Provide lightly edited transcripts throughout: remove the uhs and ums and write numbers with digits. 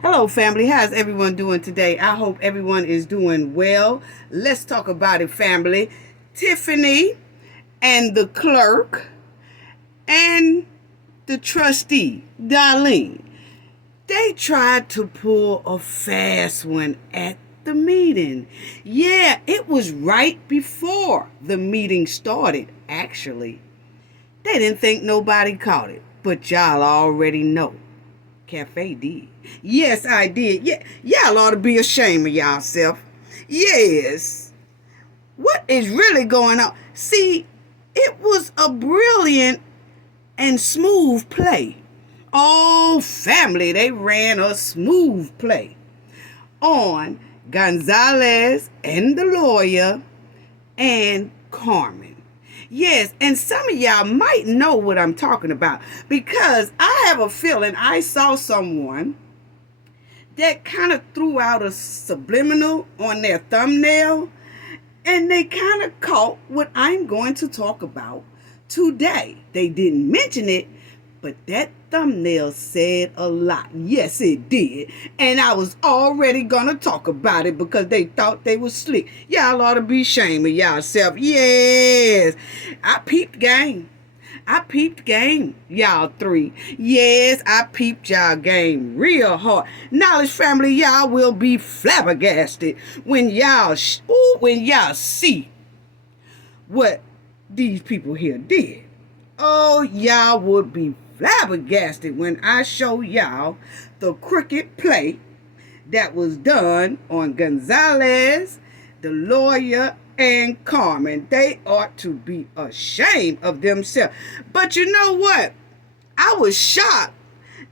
Hello, family. How's everyone doing today? I hope everyone is doing well. Let's talk about it, family. Tiffany and the clerk and the trustee, Darlene, they tried to pull a fast one at the meeting. Yeah, it was right before the meeting started, actually. They didn't think nobody caught it, but y'all already know. Cafe did. Yes, I did. Yeah, y'all ought to be ashamed of yourself. Yes. What is really going on? See, it was a brilliant and smooth play. Oh, family, they ran a smooth play on Gonzalez and the lawyer and Carmen. Yes, and some of y'all might know what I'm talking about because I have a feeling I saw someone that kind of threw out a subliminal on their thumbnail and they kind of caught what I'm going to talk about today. They didn't mention it, but that thumbnail said a lot. Yes, it did. And I was already going to talk about it because they thought they was slick. Y'all ought to be ashamed of yourself. Yes. I peeped game. Y'all three. Yes, I peeped y'all game real hard. Knowledge family, y'all will be flabbergasted when y'all see what these people here did. Oh, y'all would be flabbergasted when I show y'all the crooked play that was done on Gonzalez, the lawyer, and Carmen. They ought to be ashamed of themselves. But you know what? I was shocked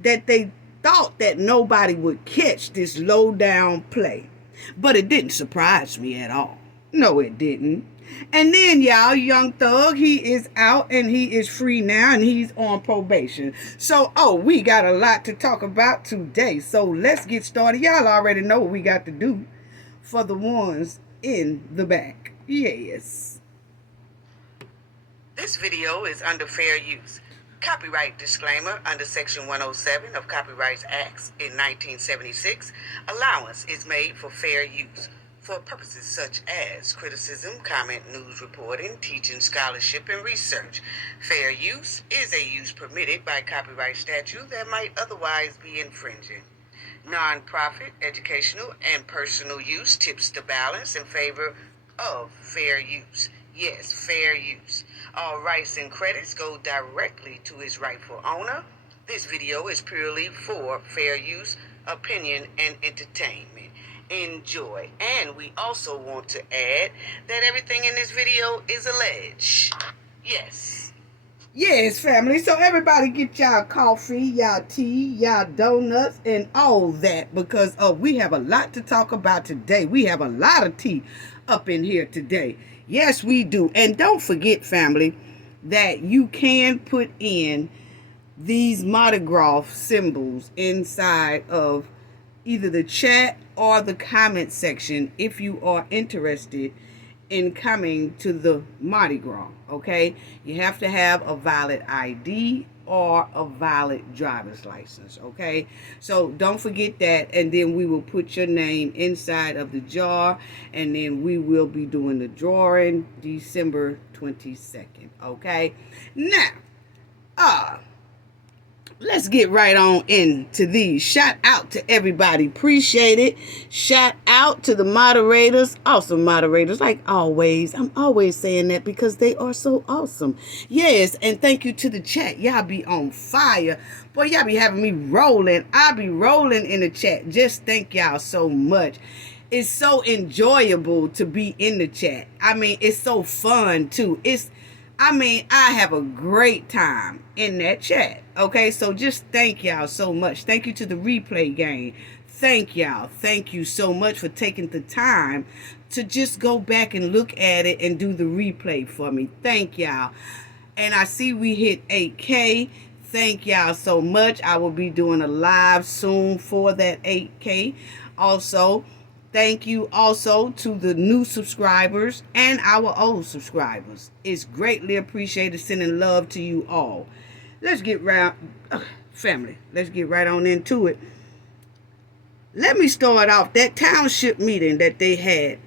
that they thought that nobody would catch this low down play. But it didn't surprise me at all. No, it didn't. And then, y'all, Young Thug, he is out and he is free now and he's on probation. So, we got a lot to talk about today. So let's get started. Y'all already know what we got to do for the ones in the back. Yes. This video is under fair use. Copyright disclaimer under Section 107 of Copyright Acts in 1976. Allowance is made for fair use for purposes such as criticism, comment, news reporting, teaching, scholarship, and research. Fair use is a use permitted by copyright statute that might otherwise be infringing. Non-profit, educational, and personal use tips the balance in favor of fair use. Yes, fair use. All rights and credits go directly to its rightful owner. This video is purely for fair use, opinion, and entertainment. Enjoy. And we also want to add that everything in this video is alleged. Yes. Yes, family. So everybody get y'all coffee, y'all tea, y'all donuts, and all that because we have a lot to talk about today. We have a lot of tea up in here today. Yes, we do. And don't forget, family, that you can put in these Mardi Gras symbols inside of either the chat or the comment section if you are interested in coming to the Mardi Gras, okay? You have to have a valid ID or a valid driver's license, okay? So don't forget that, and then we will put your name inside of the jar, and then we will be doing the drawing December 22nd, okay? Now, let's get right on into these. Shout out to everybody. Appreciate it. Shout out to the moderators. Awesome moderators, like always. I'm always saying that because they are so awesome. Yes, and thank you to the chat. Y'all be on fire. Boy, y'all be having me rolling. I be rolling in the chat. Just thank y'all so much. It's so enjoyable to be in the chat. I mean, it's so fun, too. I have a great time in that chat. Okay, so just thank y'all so much. Thank you to the replay gang. Thank y'all. Thank you so much for taking the time to just go back and look at it and do the replay for me. Thank y'all. And I see we hit 8K. Thank y'all so much. I will be doing a live soon for that 8K. Also, thank you also to the new subscribers and our old subscribers. It's greatly appreciated. Sending love to you all. Let's get family. Let's get right on into it. let me start off that township meeting that they had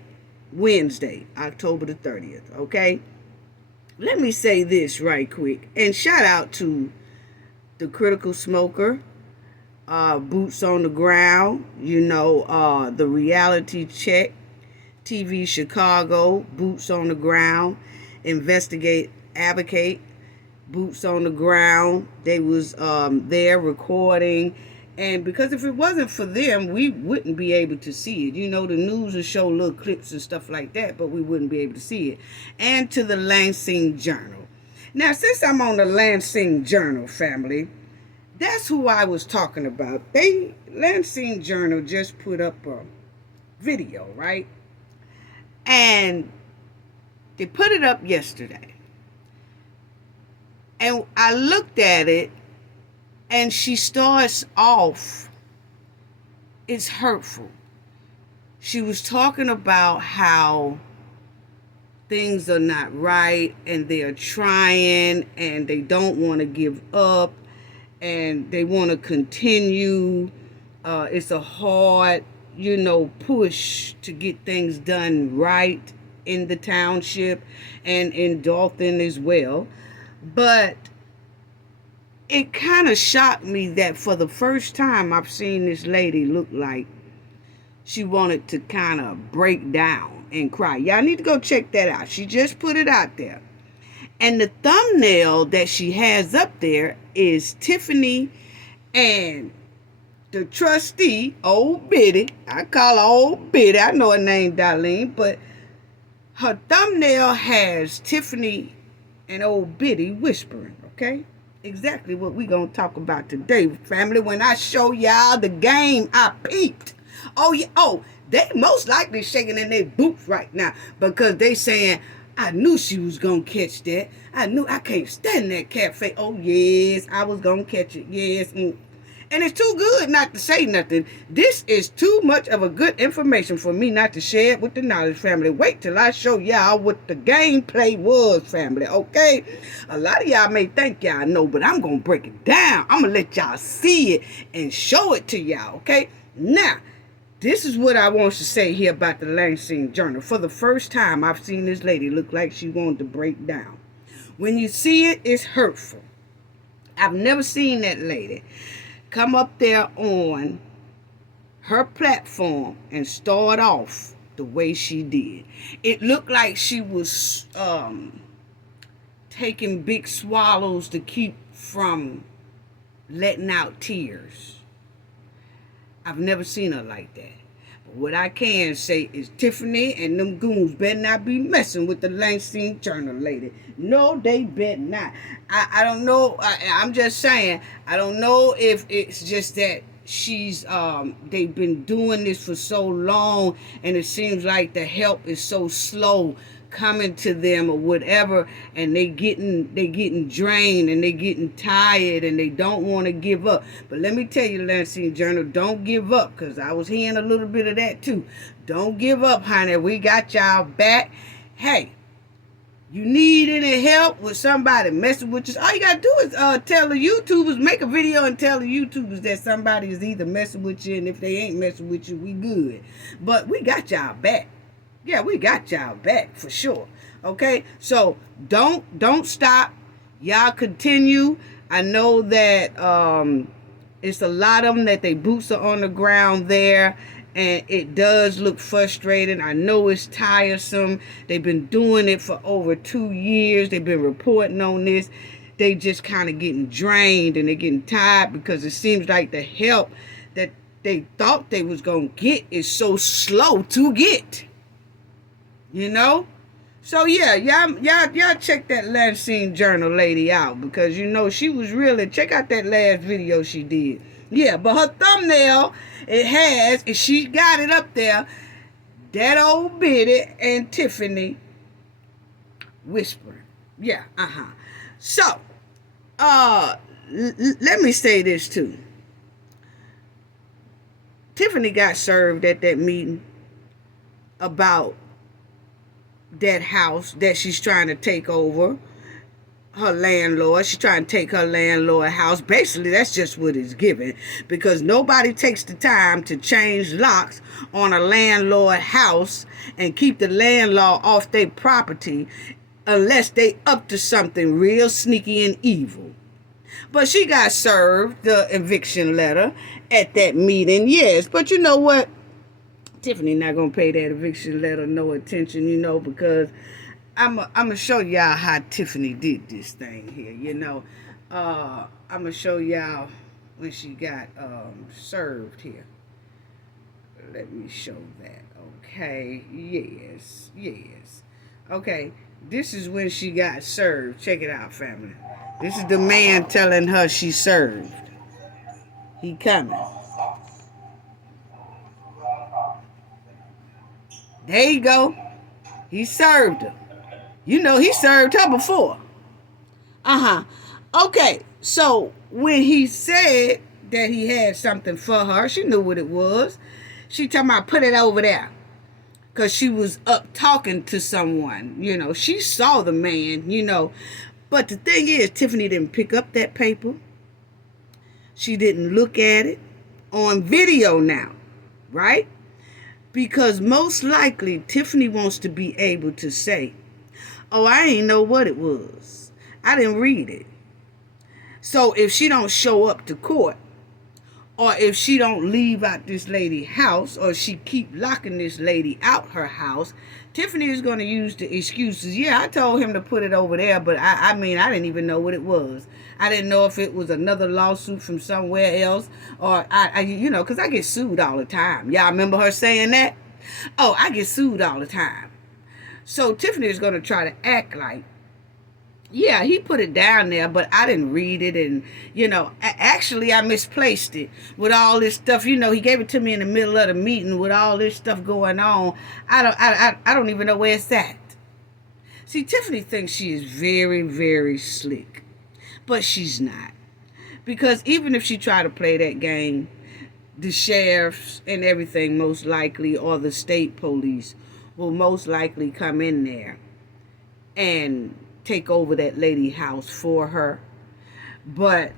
Wednesday, October the 30th, okay? Let me say this right quick, and shout out to the Critical Smoker, Boots on the Ground, the Reality Check, TV Chicago, Boots on the Ground, Investigate, Advocate, Boots on the Ground. They was there recording. And because if it wasn't for them, we wouldn't be able to see it. The news will show little clips and stuff like that, but we wouldn't be able to see it. And to the Lansing Journal. Now, since I'm on the Lansing Journal family, that's who I was talking about. Lansing Journal just put up a video, right? And they put it up yesterday. And I looked at it, and she starts off, it's hurtful. She was talking about how things are not right, and they are trying, and they don't want to give up, and they want to continue. It's a hard, push to get things done right in the township and in Thornton as well. But it kind of shocked me that for the first time I've seen this lady look like she wanted to kind of break down and cry. Y'all need to go check that out. She just put it out there. And the thumbnail that she has up there is Tiffany and the trustee, Old Biddy. I call her Old Biddy. I know her name, Darlene, but her thumbnail has Tiffany and Old Biddy whispering, okay? Exactly what we gonna talk about today, family. When I show y'all the game I peeped. Oh, yeah. Oh, they most likely shaking in their boots right now because they saying, I knew she was gonna catch that. I can't stand that cafe. Oh, yes, I was gonna catch it. Yes. And it's too good not to say nothing. This is too much of a good information for me not to share it with the knowledge family. Wait till I show y'all what the gameplay was, family, okay? A lot of y'all may think y'all know, but I'm going to break it down. I'm going to let y'all see it and show it to y'all, okay? Now, this is what I want to say here about the Lansing Journal. For the first time, I've seen this lady look like she wanted to break down. When you see it, it's hurtful. I've never seen that lady come up there on her platform and start off the way she did. It looked like she was taking big swallows to keep from letting out tears. I've never seen her like that. But what I can say is Tiffany and them goons better not be messing with the Lansing Journal lady. No, they better not. I don't know. I'm just saying. I don't know if it's just that she's they've been doing this for so long, and it seems like the help is so slow coming to them or whatever, and they getting drained and they getting tired and they don't want to give up. But let me tell you, Lansing Journal, don't give up, because I was hearing a little bit of that too. Don't give up, honey. We got y'all back. Hey, you need any help with somebody messing with you? All you gotta do is tell the YouTubers, make a video and tell the YouTubers that somebody is either messing with you, and if they ain't messing with you, we good. But we got y'all back. Yeah, we got y'all back for sure. Okay, so don't stop. Y'all continue. I know that it's a lot of them that they boots are on the ground there, and it does look frustrating. I know it's tiresome. They've been doing it for over 2 years. They've been reporting on this. They just kind of getting drained and they're getting tired because it seems like the help that they thought they was gonna get is so slow to get. So yeah, y'all check that Lansing Journal lady out, because she was really, check out that last video she did. Yeah, but her thumbnail, she got it up there, that Old Biddy and Tiffany whispering. Yeah, So, let me say this too. Tiffany got served at that meeting about that house that she's trying to take over. her landlord. She's trying to take her landlord house. Basically, that's just what it's given, because nobody takes the time to change locks on a landlord house and keep the landlord off their property unless they up to something real sneaky and evil. But she got served the eviction letter at that meeting, yes. But you know what? Tiffany not going to pay that eviction letter no attention, because I'm going to show y'all how Tiffany did this thing here, I'm going to show y'all when she got served here. Let me show that. Okay, yes. Okay, this is when she got served. Check it out, family. This is the man telling her she served. He coming. There you go. He served her. He served her before. Okay, so when he said that he had something for her, she knew what it was. She talking about put it over there. Because she was up talking to someone. She saw the man, But the thing is, Tiffany didn't pick up that paper. She didn't look at it on video now, right? Because most likely, Tiffany wants to be able to say, oh, I ain't know what it was. I didn't read it. So if she don't show up to court, or if she don't leave out this lady's house, or she keep locking this lady out her house, Tiffany is going to use the excuses. Yeah, I told him to put it over there, but I didn't even know what it was. I didn't know if it was another lawsuit from somewhere else, or because I get sued all the time. Y'all remember her saying that? Oh, I get sued all the time. So Tiffany is going to try to act like, yeah, he put it down there, but I didn't read it. And, actually I misplaced it with all this stuff. He gave it to me in the middle of the meeting with all this stuff going on. I don't even know where it's at. See, Tiffany thinks she is very, very slick, but she's not. Because even if she tried to play that game, the sheriffs and everything most likely, or the state police, will most likely come in there and take over that lady house for her. But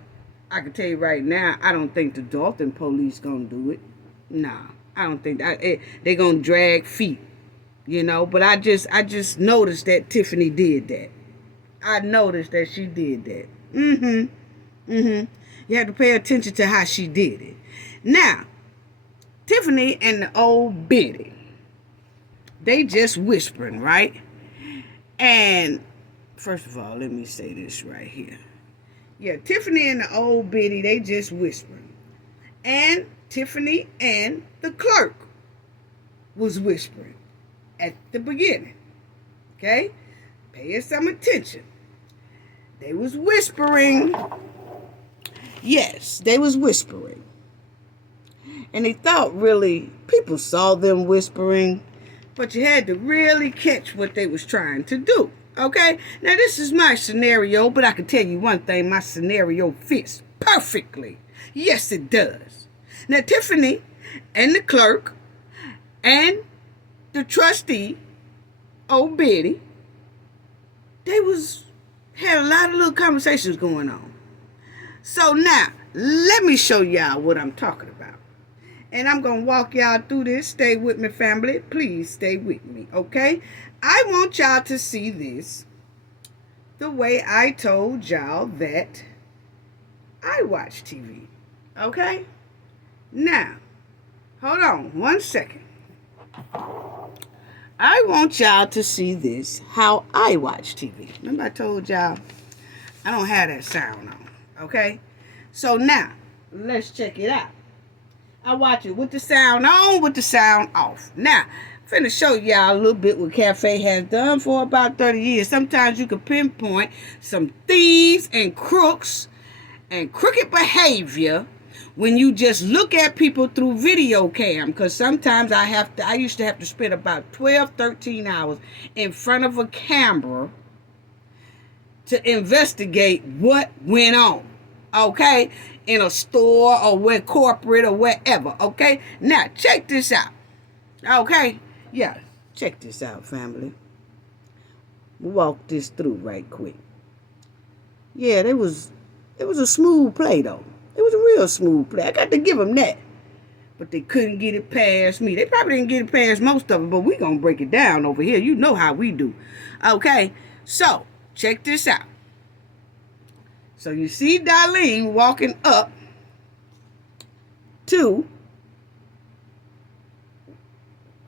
I can tell you right now, I don't think the Thornton police gonna do it. Nah, I don't think that. They gonna drag feet, But I just noticed that Tiffany did that. I noticed that she did that. You have to pay attention to how she did it. Now, Tiffany and the old biddy, they just whispering, right? And first of all, let me say this right here. Yeah, Tiffany and the old biddy, they just whispering. And Tiffany and the clerk was whispering at the beginning. Okay? Pay some attention. They was whispering. Yes, they was whispering. And they thought really, people saw them whispering, but you had to really catch what they was trying to do. Okay? Now, this is my scenario, but I can tell you one thing. My scenario fits perfectly. Yes, it does. Now, Tiffany and the clerk and the trustee, old Betty, they had a lot of little conversations going on. So now, let me show y'all what I'm talking about. And I'm going to walk y'all through this. Stay with me, family. Please stay with me, okay? I want y'all to see this the way I told y'all that I watch TV, okay? Now, hold on 1 second. I want y'all to see this, how I watch TV. Remember I told y'all I don't have that sound on, okay? So now, let's check it out. I watch it with the sound on, with the sound off. Now, I'm finna show y'all a little bit what Cafe has done for about 30 years. Sometimes you can pinpoint some thieves and crooks and crooked behavior when you just look at people through video cam. Because sometimes I used to have to spend about 12, 13 hours in front of a camera to investigate what went on. Okay? In a store or where corporate or wherever. Okay? Now, check this out. Okay? Yeah, check this out, family. We'll walk this through right quick. Yeah, it was a smooth play, though. It was a real smooth play. I got to give them that. But they couldn't get it past me. They probably didn't get it past most of it, but we going to break it down over here. You know how we do. Okay, so check this out. So you see Darlene walking up to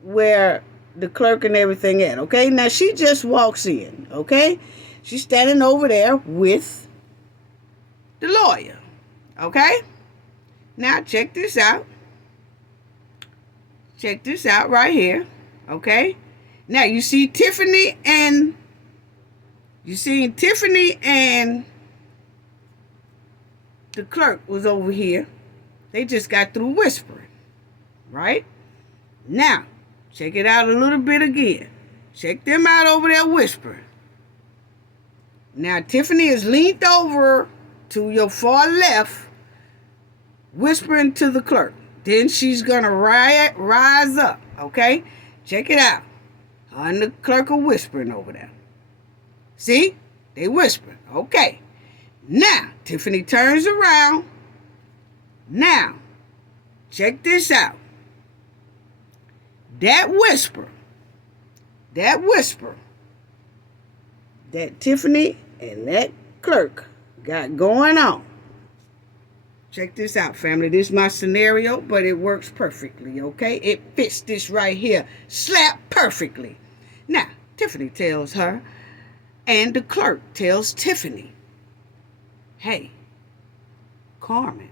where the clerk and everything at, okay? Now, she just walks in, okay? She's standing over there with the lawyer, okay? Now, check this out. Check this out right here, okay? Now, you see Tiffany and the clerk was over here. They just got through whispering, right? Now, check it out a little bit again. Check them out over there whispering. Now, Tiffany is leaned over to your far left, whispering to the clerk. Then she's going to rise up, okay? Check it out. Her and the clerk are whispering over there. See? They whispering. Okay. Now, Tiffany turns around. Now, check this out. That whisper that Tiffany and that clerk got going on. Check this out, family. This is my scenario, but it works perfectly, okay? It fits this right here. Slap perfectly. Now, Tiffany tells her, and the clerk tells Tiffany, hey, Carmen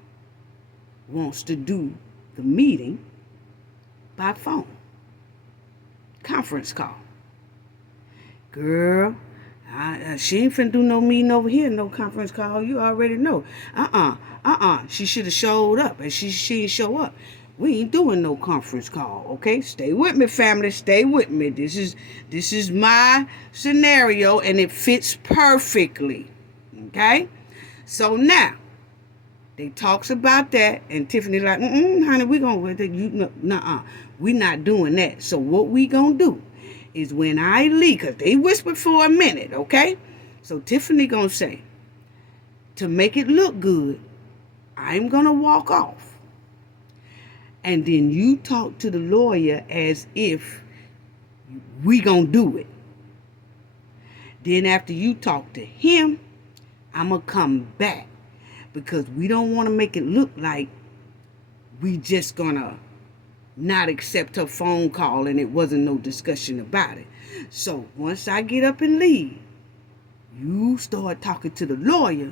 wants to do the meeting by phone. Conference call. Girl, she ain't finna do no meeting over here, no conference call. You already know. She should have showed up, and she didn't show up. We ain't doing no conference call, okay? Stay with me, family. Stay with me. This is my scenario, and it fits perfectly, okay? So now, they talks about that, and Tiffany like, honey, we gonna, we not doing that. So what we gonna do is when I leave, because they whispered for a minute, okay? So Tiffany gonna say, to make it look good, I'm gonna walk off. And then you talk to the lawyer as if we gonna do it. Then after you talk to him, I'm gonna come back. Because we don't want to make it look like we just gonna not accept her phone call and it wasn't no discussion about it. So once I get up and leave, you start talking to the lawyer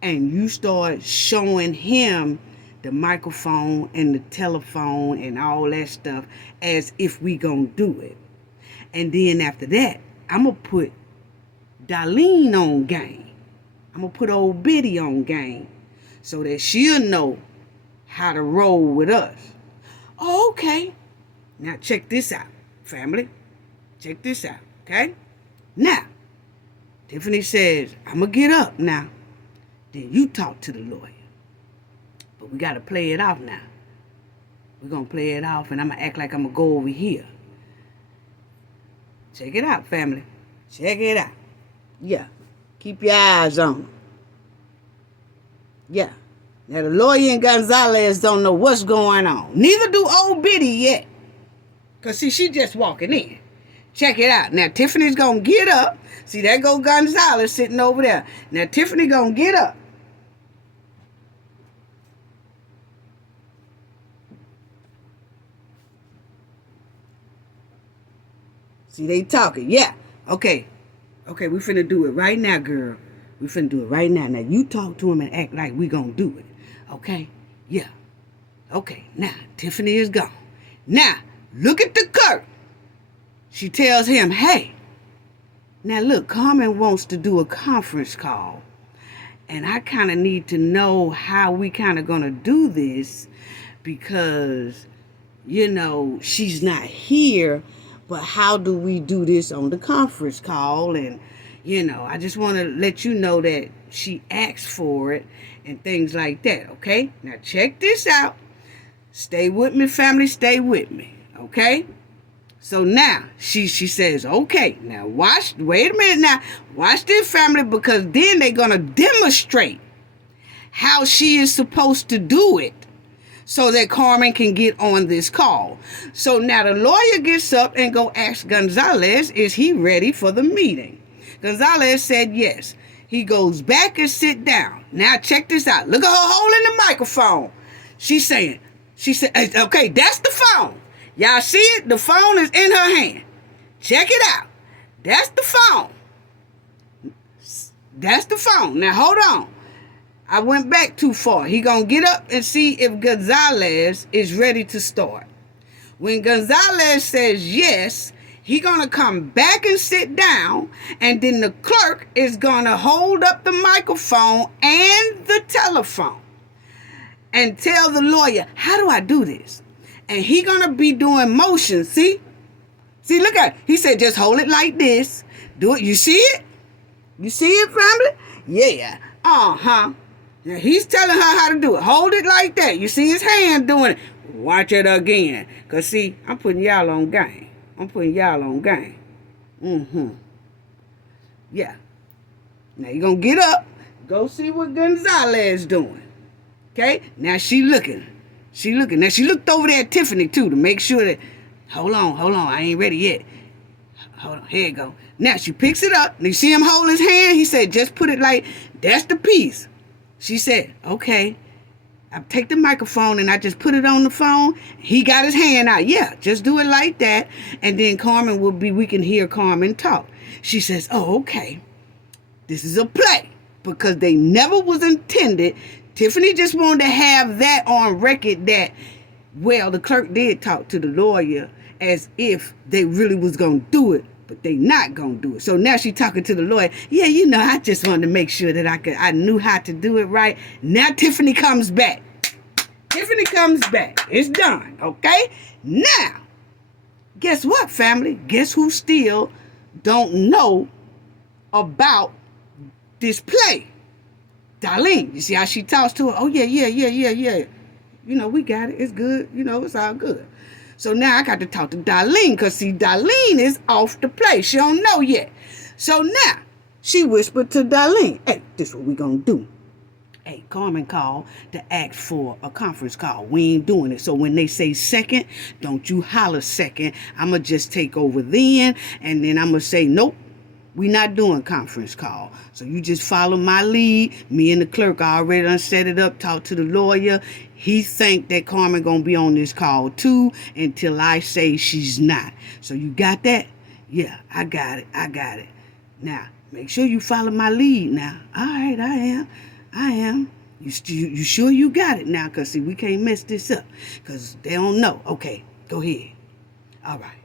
and you start showing him the microphone and the telephone and all that stuff as if we gonna do it. And then after that, I'm gonna put Darlene on game. I'm gonna put old Biddy on game so that she'll know how to roll with us. Oh, okay. Now check this out, family. Check this out, okay? Now, Tiffany says, I'm gonna get up now. Then you talk to the lawyer. But we gotta play it off now. We're gonna play it off and I'm gonna act like I'm gonna go over here. Check it out, family. Check it out. Yeah. Keep your eyes on. Yeah. Now the lawyer and Gonzalez don't know what's going on. Neither do old Biddy yet. Because see, she just walking in. Check it out. Now Tiffany's going to get up. See, there go Gonzalez sitting over there. Now Tiffany going to get up. See, they talking. Yeah. Okay, we finna do it right now, girl. We finna do it right now. Now, you talk to him and act like we gonna do it. Okay? Yeah. Okay, now, Tiffany is gone. Now, look at the clerk. She tells him, hey, now look, Carmen wants to do a conference call. And I kind of need to know how we kind of gonna do this because, she's not here. But how do we do this on the conference call? And, I just want to let you know that she asked for it and things like that, okay? Now, check this out. Stay with me, family. Stay with me, okay? So now she says, okay, now wait a minute now. Watch this, family, because then they're going to demonstrate how she is supposed to do it so that Carmen can get on this call. So now the lawyer gets up and go ask Gonzalez, is he ready for the meeting? Gonzalez said yes. He goes back and sit down. Now check this out. Look at her holding the microphone. She said, okay, that's the phone. Y'all see it? The phone is in her hand. Check it out. That's the phone. That's the phone. Now hold on. I went back too far. He gonna get up and see if Gonzalez is ready to start. When Gonzalez says yes, he gonna come back and sit down, and then the clerk is gonna hold up the microphone and the telephone and tell the lawyer, how do I do this? And he gonna be doing motions. See, look at it. He said, just hold it like this. Do it. You see it? You see it, family? Yeah. Uh-huh. Now he's telling her how to do it. Hold it like that. You see his hand doing it. Watch it again. Because, see, I'm putting y'all on game. Yeah. Now you're going to get up. Go see what Gonzalez doing. Okay? Now she looking. Now she looked over there at Tiffany, too, to make sure that, hold on. I ain't ready yet. Hold on. Here you go. Now she picks it up. You see him hold his hand? He said, just put it like, that's the piece. She said, okay. I take the microphone and I just put it on the phone. He got his hand out. Yeah, just do it like that. And then we can hear Carmen talk. She says, oh, okay. This is a play because they never was intended. Tiffany just wanted to have that on record that, well, the clerk did talk to the lawyer as if they really was going to do it, but they not going to do it. So now she talking to the lawyer. Yeah, I just wanted to make sure that I knew how to do it right. Now Tiffany comes back. It's done, okay? Now, guess what, family? Guess who still don't know about this play? Darlene. You see how she talks to her? Oh, yeah. We got it. It's good. It's all good. So now I got to talk to Darlene because, see, Darlene is off the play. She don't know yet. So now she whispered to Darlene, hey, this is what we going to do. Hey, Carmen called to ask for a conference call. We ain't doing it. So when they say second, don't you holler second. I'm going to just take over then, and then I'm going to say, nope, we not doing conference call. So you just follow my lead. Me and the clerk already done set it up, talk to the lawyer. He think that Carmen going to be on this call too until I say she's not. So you got that? Yeah, I got it. Now, make sure you follow my lead now. All right, I am. You sure you got it now? Because, see, we can't mess this up. Because they don't know. Okay, go ahead. All right.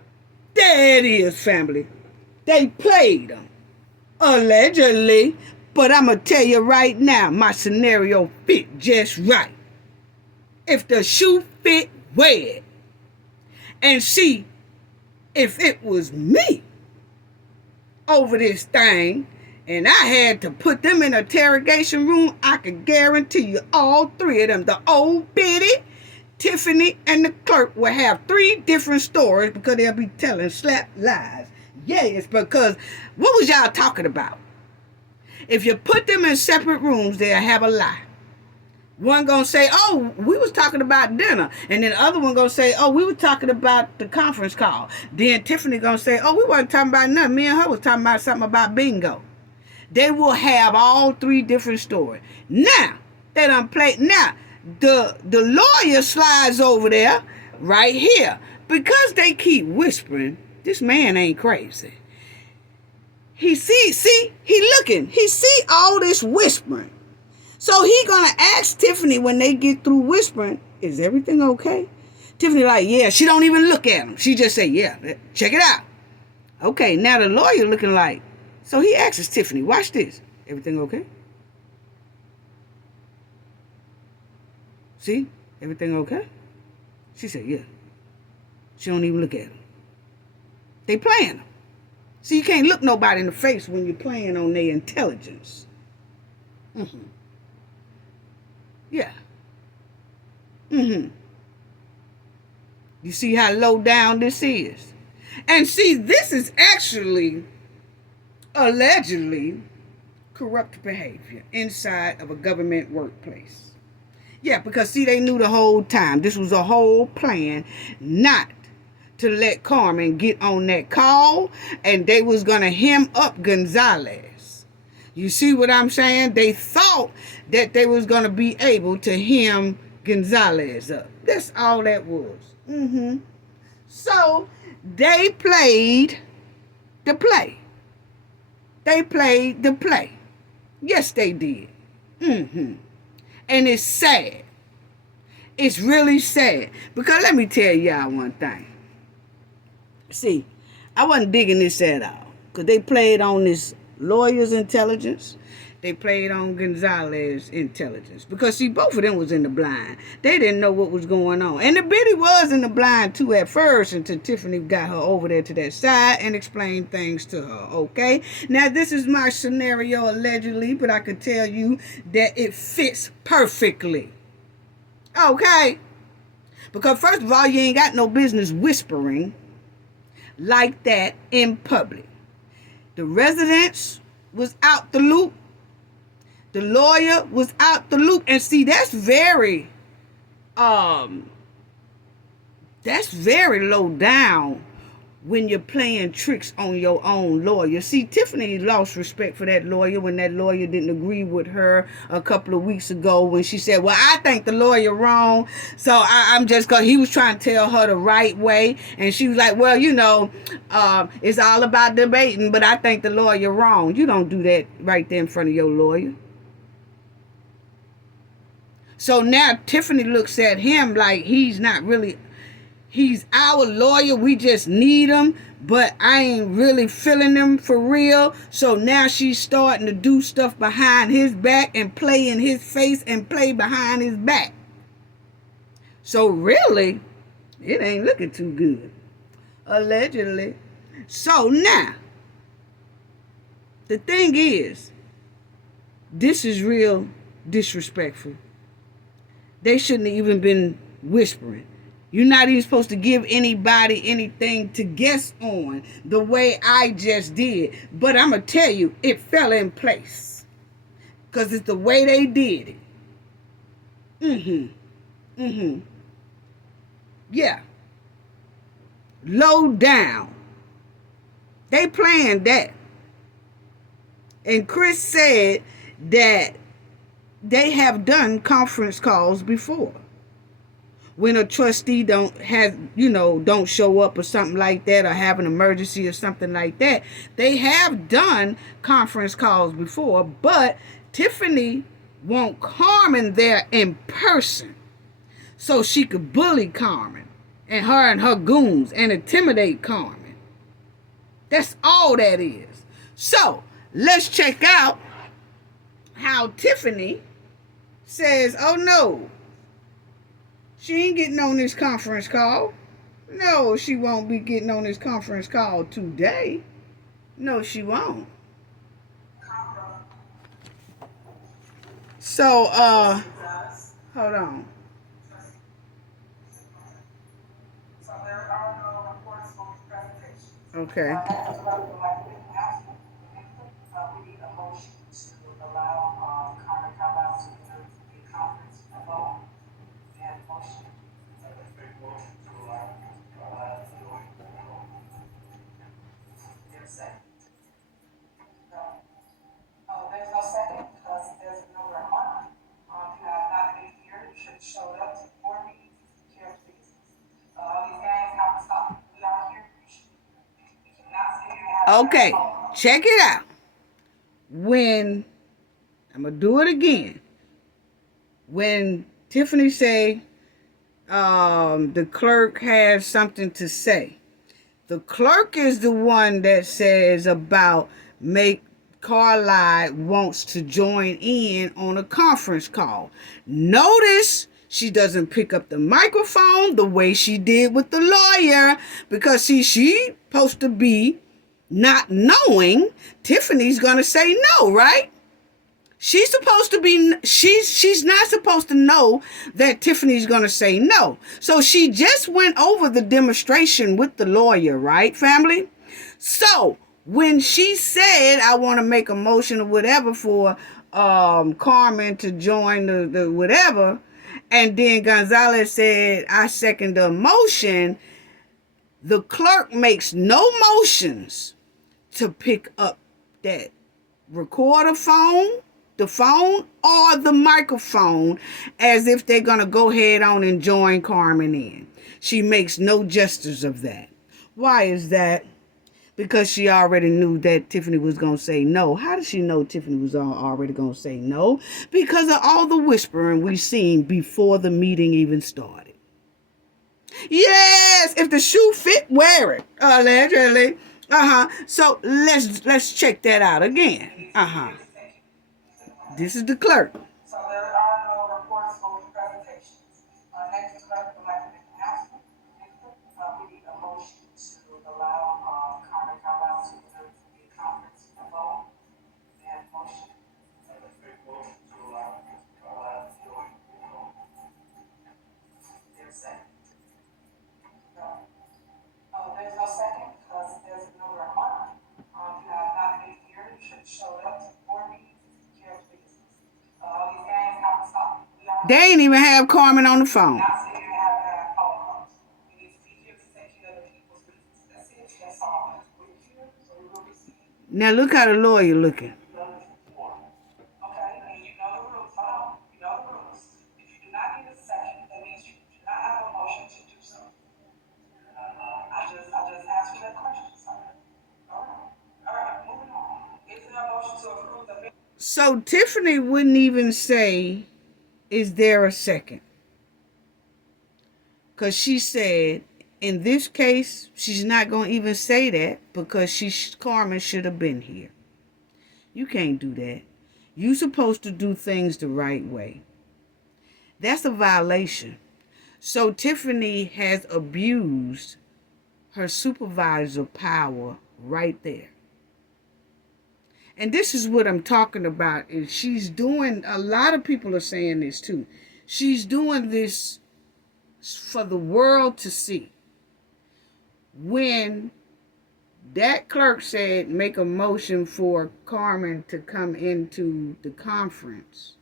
There it is, family. They played them. Allegedly. But I'm going to tell you right now, my scenario fit just right. If the shoe fit, wear it. And see, if it was me over this thing, and I had to put them in an interrogation room, I could guarantee you all three of them, the old biddy, Tiffany, and the clerk, will have three different stories because they'll be telling slap lies. Yes, because what was y'all talking about? If you put them in separate rooms, they'll have a lie. One gonna say, oh, we was talking about dinner. And then the other one gonna say, oh, we were talking about the conference call. Then Tiffany gonna say, oh, we wasn't talking about nothing. Me and her was talking about something about bingo. They will have all three different stories. Now, they done played. Now, the lawyer slides over there right here. Because they keep whispering, this man ain't crazy. He looking. He see all this whispering. So he gonna ask Tiffany when they get through whispering, is everything okay? Tiffany like, yeah, she don't even look at him. She just say, yeah, check it out. Okay, now the lawyer looking like, so he asks Tiffany, watch this. Everything okay? See? Everything okay? She said, yeah. She don't even look at him. They playing them. See, you can't look nobody in the face when you're playing on their intelligence. Yeah. You see how low down this is? And see, this is actually allegedly corrupt behavior inside of a government workplace. Yeah, because see, they knew the whole time. This was a whole plan not to let Carmen get on that call, and they was going to hem up Gonzalez. You see what I'm saying? They thought that they was going to be able to hem Gonzalez up. That's all that was. So they played the play. They played the play. Yes, they did. And it's sad. It's really sad. Because let me tell y'all one thing. See, I wasn't digging this at all. Because they played on this lawyer's intelligence. They played on Gonzalez's intelligence. Because, see, both of them was in the blind. They didn't know what was going on. And the Biddy was in the blind, too, at first, until Tiffany got her over there to that side and explained things to her, okay? Now, this is my scenario, allegedly, but I can tell you that it fits perfectly. Okay? Because, first of all, you ain't got no business whispering like that in public. The residents was out the loop. The lawyer was out the loop. And see, that's very low down when you're playing tricks on your own lawyer. See, Tiffany lost respect for that lawyer when that lawyer didn't agree with her a couple of weeks ago when she said, well, I think the lawyer wrong. So I'm just going, he was trying to tell her the right way. And she was like, well, it's all about debating, but I think the lawyer wrong. You don't do that right there in front of your lawyer. So now Tiffany looks at him like he's our lawyer. We just need him, but I ain't really feeling him for real. So now she's starting to do stuff behind his back and play in his face and play behind his back. So really, it ain't looking too good. Allegedly. So now, the thing is, this is real disrespectful. They shouldn't have even been whispering. You're not even supposed to give anybody anything to guess on the way I just did. But I'm going to tell you, it fell in place. Because it's the way they did it. Yeah. Low down. They planned that. And Chris said that they have done conference calls before. When a trustee don't show up or something like that, or have an emergency or something like that, they have done conference calls before, but Tiffany want Carmen there in person so she could bully Carmen and her goons and intimidate Carmen. That's all that is. So let's check out how Tiffany says, oh no, she ain't getting on this conference call. No, she won't be getting on this conference call today. No, she won't. So, hold on. Okay. Okay, check it out. When, I'm going to do it again. When Tiffany say, the clerk has something to say. The clerk is the one that says about Carlisle wants to join in on a conference call. Notice she doesn't pick up the microphone the way she did with the lawyer, because see, she's supposed to be not knowing Tiffany's going to say no, right? She's not supposed to know that Tiffany's going to say no. So she just went over the demonstration with the lawyer, right, family? So when she said, I want to make a motion or whatever for Carmen to join the whatever, and then Gonzalez said, I second the motion, the clerk makes no motions to pick up that recorder phone, the phone, or the microphone, as if they're going to go head on and join Carmen in. She makes no gestures of that. Why is that? Because she already knew that Tiffany was going to say no. How did she know Tiffany was already going to say no? Because of all the whispering we seen before the meeting even started. Yes, if the shoe fit, wear it. Allegedly. So let's check that out again. This is the clerk. So there are no reports for presentations. Next clerk would like to make an announcement. We need a motion to allow Carmen Carvalho to observe the conference alone. And motion. Motion to allow join. There's a second. There's no second because there's no requirement. You have not been here, you should show up to board meetings. They ain't even have Carmen on the phone. Now look how the lawyer looking. Okay, and you know the rules. Hold on. You know the rules. If you do not need a second, that means you do not have a motion to do so. I just asked you that question. All right, moving on. Is there a motion to approve the minutes? So Tiffany wouldn't even say, is there a second? Because she said, in this case, she's not going to even say that because Carmen should have been here. You can't do that. You're supposed to do things the right way. That's a violation. So Tiffany has abused her supervisor power right there. And this is what I'm talking about. Is she's doing, a lot of people are saying this too. She's doing this for the world to see. When that clerk said, make a motion for Carmen to come into the conference,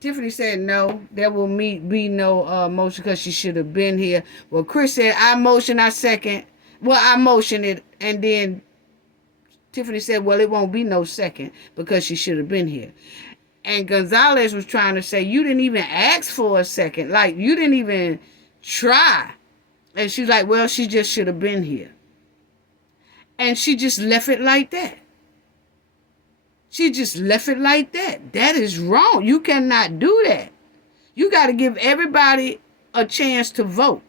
Tiffany said, no, there will be no motion because she should have been here. Well, Chris said, I motion, I second. Well, I motion it, and then Tiffany said, well, it won't be no second because she should have been here. And Gonzalez was trying to say, you didn't even ask for a second. Like, you didn't even try. And she's like, well, she just should have been here. And she just left it like that. She just left it like that. That is wrong. You cannot do that. You got to give everybody a chance to vote.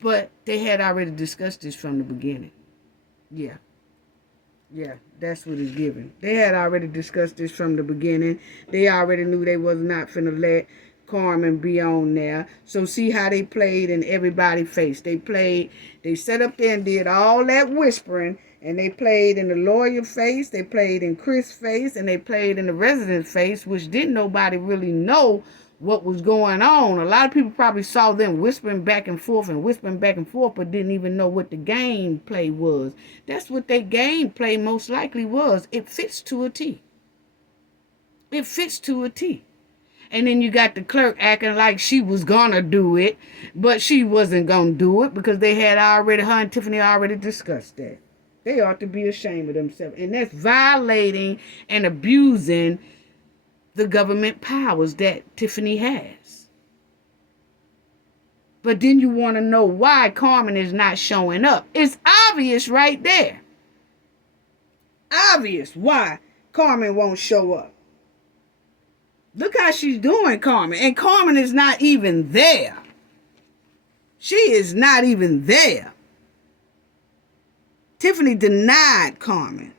But they had already discussed this from the beginning. Yeah, that's what it's given. They had already discussed this from the beginning. They already knew they was not finna let Carmen be on there. So see how they played in everybody's face. They sat up there and did all that whispering, and they played in the lawyer face, they played in Chris' face, and they played in the resident's face, which didn't nobody really know what was going on. A lot of people probably saw them whispering back and forth, but didn't even know what the gameplay was. That's what their gameplay most likely was. It fits to a T. It fits to a T. And then you got the clerk acting like she was gonna do it, but she wasn't gonna do it because her and Tiffany already discussed that. They ought to be ashamed of themselves. And that's violating and abusing the government powers that Tiffany has. But then you want to know why Carmen is not showing up. It's obvious right there. Obvious why Carmen won't show up. Look how she's doing, Carmen. And Carmen is not even there. She is not even there. Tiffany denied Carmen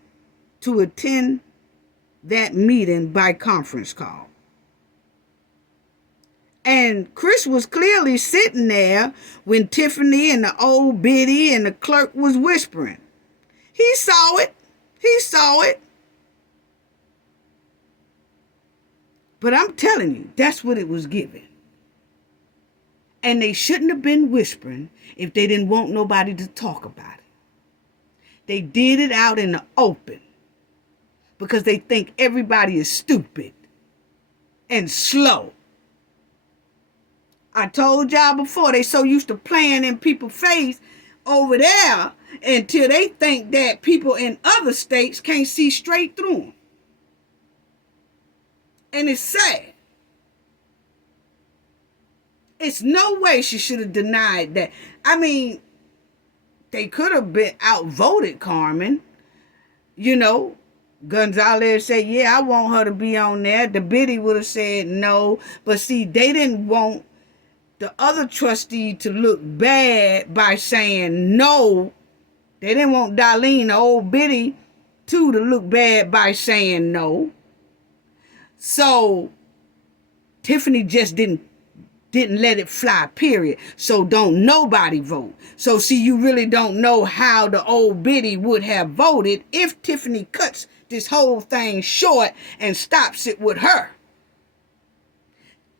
to attend that meeting by conference call. And Chris was clearly sitting there when Tiffany and the old biddy and the clerk was whispering. He saw it. But I'm telling you, that's what it was given. And they shouldn't have been whispering if they didn't want nobody to talk about it. They did it out in the open because they think everybody is stupid and slow. I told y'all before, they so used to playing in people's face over there until they think that people in other states can't see straight through them. And it's sad. It's no way she should have denied that. I mean, they could have been outvoted Carmen. You know, Gonzalez said, yeah, I want her to be on there. The biddy would have said no. But see, they didn't want the other trustee to look bad by saying no. They didn't want Darlene, the old biddy, too, to look bad by saying no. So Tiffany just didn't let it fly, period. So don't nobody vote. So see, you really don't know how the old biddy would have voted if Tiffany cuts this whole thing short and stops it with her.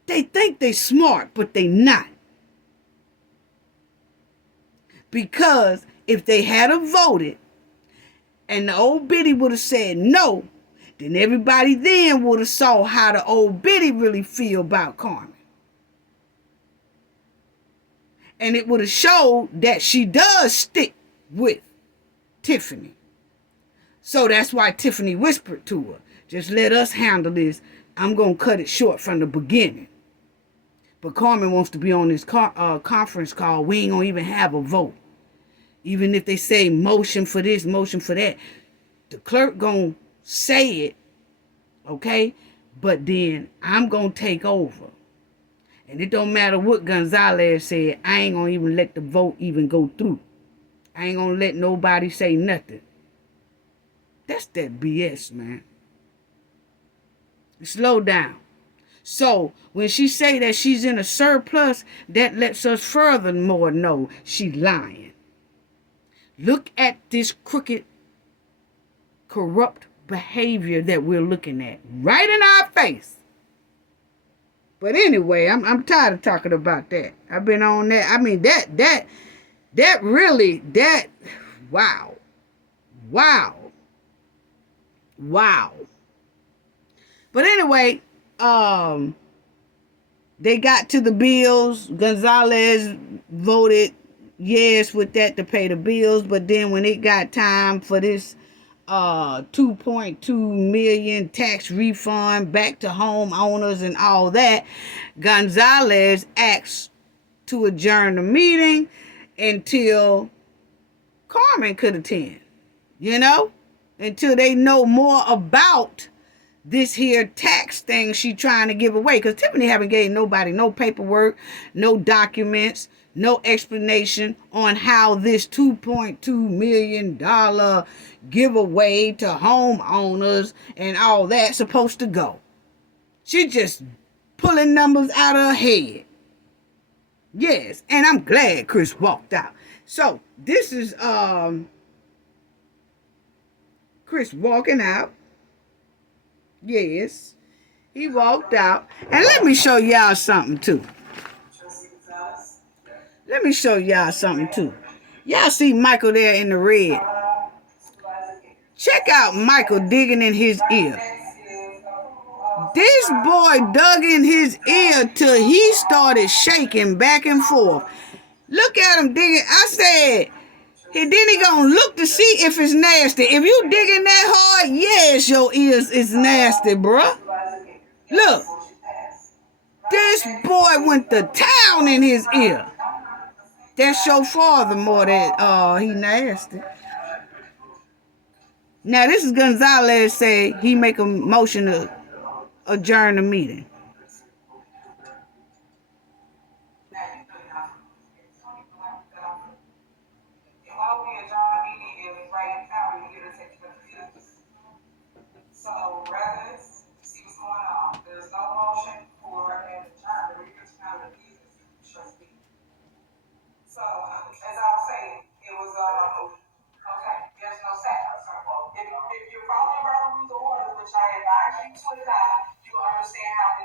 They think they smart, but they not. Because if they had voted and the old biddy would have said no, then everybody then would have saw how the old biddy really feel about Carmen. And it would have showed that she does stick with Tiffany. So that's why Tiffany whispered to her, just let us handle this. I'm going to cut it short from the beginning. But Carmen wants to be on this conference call. We ain't going to even have a vote. Even if they say motion for this, motion for that. The clerk going to say it, okay? But then I'm going to take over. And it don't matter what Gonzalez said, I ain't going to even let the vote even go through. I ain't going to let nobody say nothing. That's that BS, man. Slow down. So when she say that she's in a surplus, that lets us furthermore know she's lying. Look at this crooked, corrupt behavior that we're looking at right in our face. But anyway, I'm tired of talking about that. I've been on that. I mean, that really, wow. But anyway, they got to the bills. Gonzalez voted yes with that to pay the bills. But then when it got time for this 2.2 million tax refund back to homeowners and all that, Gonzalez asked to adjourn the meeting until Carmen could attend, until they know more about this here tax thing she trying to give away. Because Tiffany haven't gave nobody no paperwork, no documents, no explanation on how this $2.2 million giveaway to homeowners and all that supposed to go. She just pulling numbers out of her head. Yes, and I'm glad Chris walked out. So this is Chris walking out. Yes, he walked out. And let me show y'all something too. Y'all see Michael there in the red. Check out Michael digging in his ear. This boy dug in his ear till he started shaking back and forth. Look at him digging. I said, then he gonna look to see if it's nasty. If you digging that hard, yes, your ears is nasty, bruh. Look. This boy went to town in his ear. That's your father more that he nasty. Now this is Gonzalez say he make a motion to adjourn the meeting. So rather see what's going on. There's no motion for an adjournment. We're just kind of business trustee. So as I was saying, it was okay. There's no second. If you're following Robert's rules of order, which I advise you to adopt, you understand how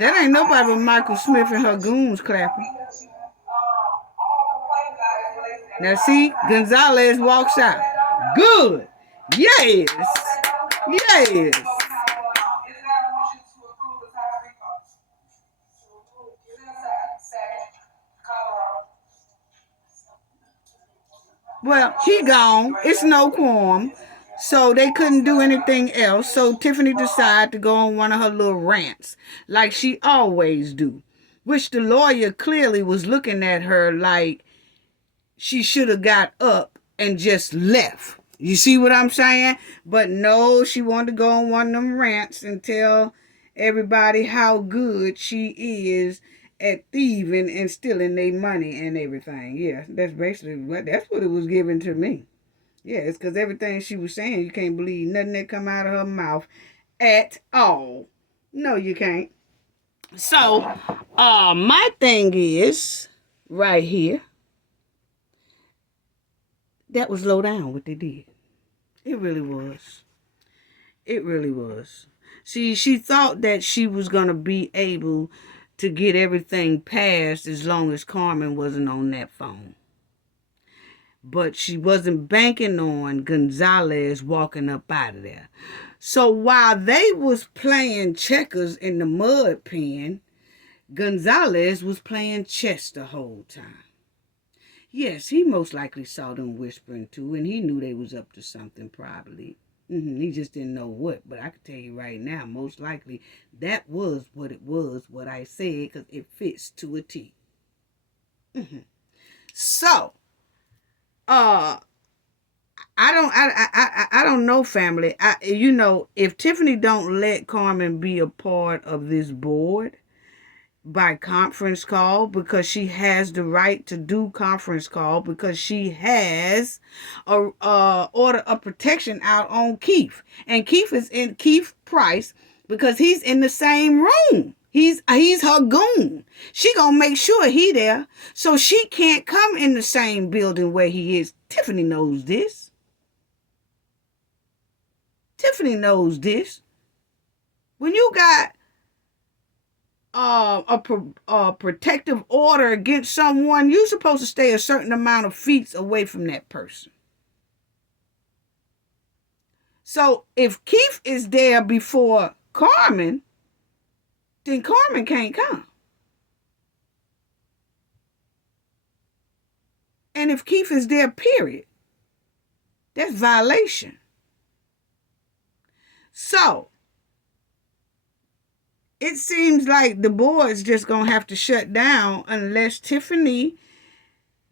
That ain't nobody but Michael Smith and her goons clapping. Now see, Gonzalez walks out. Good. Yes. Yes. Well, he gone. It's no quorum. So they couldn't do anything else. So Tiffany decided to go on one of her little rants, like she always do, which the lawyer clearly was looking at her like she should have got up and just left. You see what I'm saying? But no, she wanted to go on one of them rants and tell everybody how good she is at thieving and stealing their money and everything. Yeah, that's basically that's what it was given to me. Yeah, it's because everything she was saying, you can't believe nothing that come out of her mouth at all. No, you can't. So, my thing is right here. That was low down what they did. It really was. It really was. See, she thought that she was going to be able to get everything passed as long as Carmen wasn't on that phone. But she wasn't banking on Gonzalez walking up out of there. So while they was playing checkers in the mud pen, Gonzalez was playing chess the whole time. Yes, he most likely saw them whispering too, and he knew they was up to something probably. He just didn't know what. But I can tell you right now, most likely that was what it was, what I said, because it fits to a T. So, I don't know, family. If Tiffany don't let Carmen be a part of this board by conference call, because she has the right to do conference call, because she has a order of protection out on Keith, and Keith Price, because he's in the same room. He's her goon. She gonna make sure he there, so she can't come in the same building where he is. Tiffany knows this. Tiffany knows this. When you got a protective order against someone, you're supposed to stay a certain amount of feet away from that person. So if Keith is there before Carmen, then Carmen can't come. And if Keith is there, period, that's violation. So it seems like the board's just going to have to shut down unless Tiffany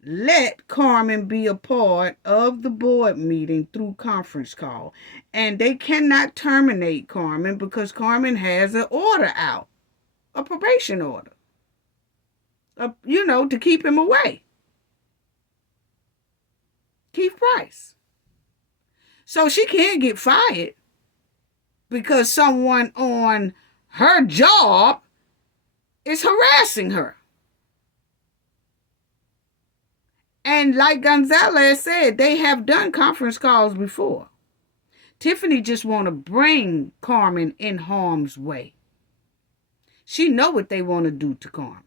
let Carmen be a part of the board meeting through conference call. And they cannot terminate Carmen because Carmen has an order out, a probation order, to keep him away. Keith Price. So she can't get fired because someone on her job is harassing her. And like Gonzalez said, they have done conference calls before. Tiffany just want to bring Carmen in harm's way. She know what they want to do to Carmen.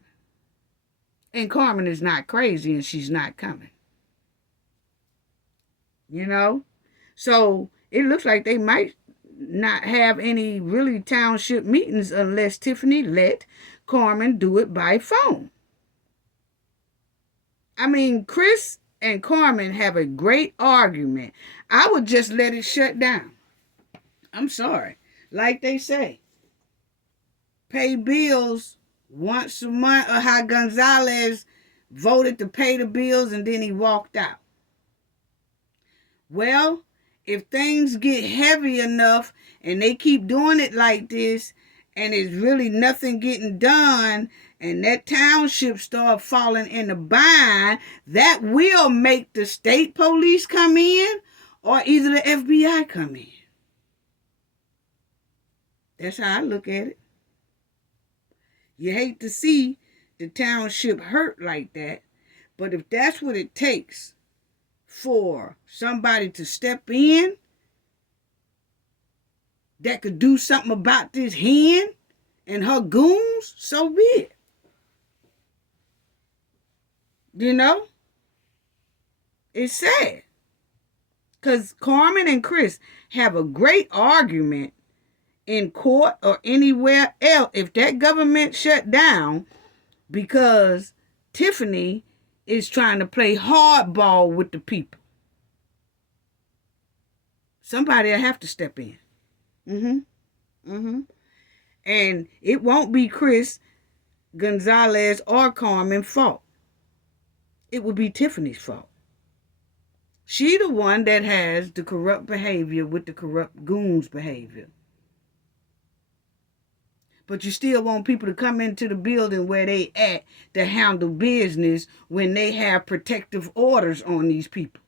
And Carmen is not crazy and she's not coming. So it looks like they might not have any really township meetings unless Tiffany let Carmen do it by phone. I mean, Chris and Carmen have a great argument. I would just let it shut down. I'm sorry. Like they say, pay bills once a month, or how Gonzalez voted to pay the bills and then he walked out. Well, if things get heavy enough and they keep doing it like this and it's really nothing getting done and that township start falling in a bind, that will make the state police come in or either the FBI come in. That's how I look at it. You hate to see the township hurt like that, but if that's what it takes for somebody to step in that could do something about this hen and her goons, so be it. You know? It's sad. Because Carmen and Chris have a great argument in court or anywhere else if that government shut down because Tiffany is trying to play hardball with the people. Somebody will have to step in. And it won't be Chris Gonzalez or Carmen's fault. It will be Tiffany's fault. She the one that has the corrupt behavior with the corrupt goons' behavior. But you still want people to come into the building where they at to handle business when they have protective orders on these people.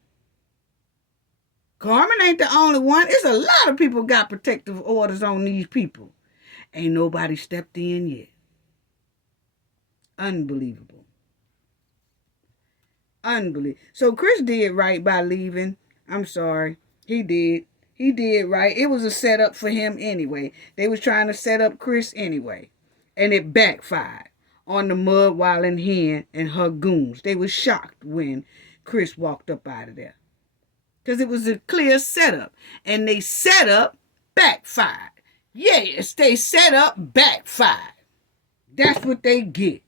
Carmen ain't the only one. It's a lot of people got protective orders on these people. Ain't nobody stepped in yet. Unbelievable. So Chris did right by leaving. I'm sorry. He did. He did right. It was a setup for him anyway. They was trying to set up Chris anyway. And it backfired on the mud wilding hen and her goons. They was shocked when Chris walked up out of there. Because it was a clear setup. And they set up backfired. Yes, they set up backfired. That's what they get.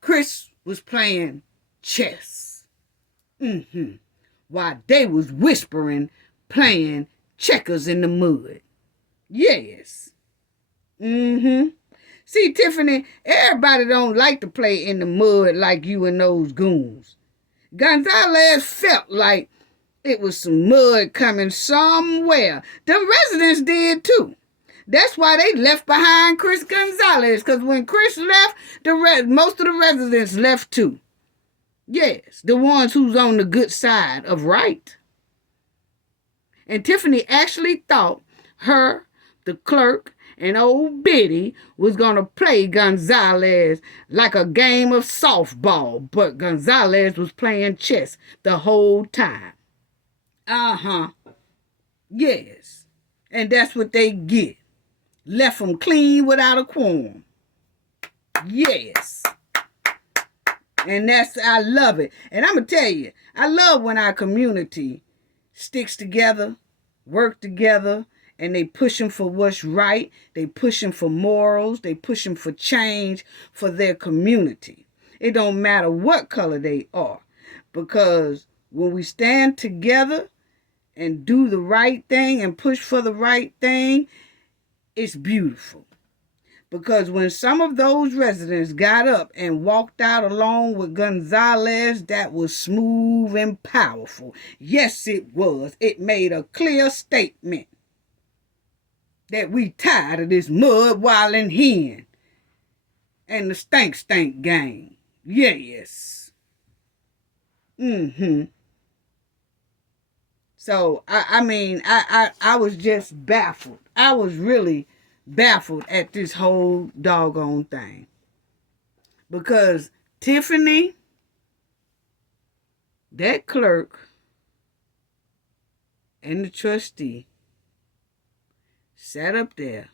Chris was playing chess. While they was whispering, playing checkers in the mud. Yes. See, Tiffany, everybody don't like to play in the mud like you and those goons. Gonzalez felt like it was some mud coming somewhere. The residents did too. That's why they left behind Chris Gonzalez, because when Chris left, most of the residents left too. Yes, the ones who's on the good side of right. And Tiffany actually thought her, the clerk, and old Biddy was going to play Gonzalez like a game of softball, but Gonzalez was playing chess the whole time. Yes. And that's what they get. Left them clean without a quorum. Yes. And I love it. And I'm going to tell you, I love when our community sticks together, work together, and they pushing for what's right. They pushing for morals. They pushing for change for their community. It don't matter what color they are. Because when we stand together and do the right thing and push for the right thing, it's beautiful. Because when some of those residents got up and walked out along with Gonzalez, that was smooth and powerful. Yes, it was. It made a clear statement that we tired of this mud wilding hen and the stank gang. Yes. So, I was just baffled. I was really baffled at this whole doggone thing. Because Tiffany, that clerk, and the trustee sat up there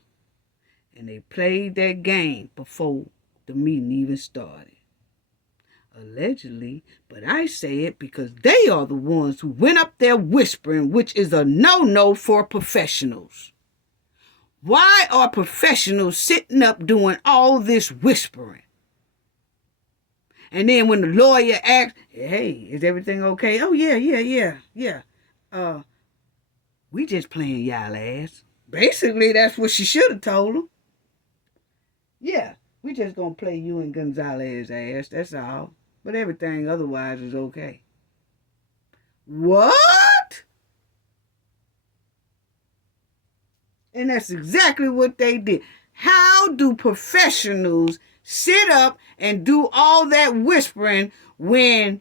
and they played that game before the meeting even started. Allegedly, but I say it because they are the ones who went up there whispering, which is a no-no for professionals. Why are professionals sitting up doing all this whispering? And then when the lawyer asks, hey, is everything okay? Oh, yeah. We just playing y'all ass. Basically, that's what she should have told him. Yeah, we just gonna play you and Gonzalez ass, that's all. But everything otherwise is okay. What? And that's exactly what they did. How do professionals sit up and do all that whispering when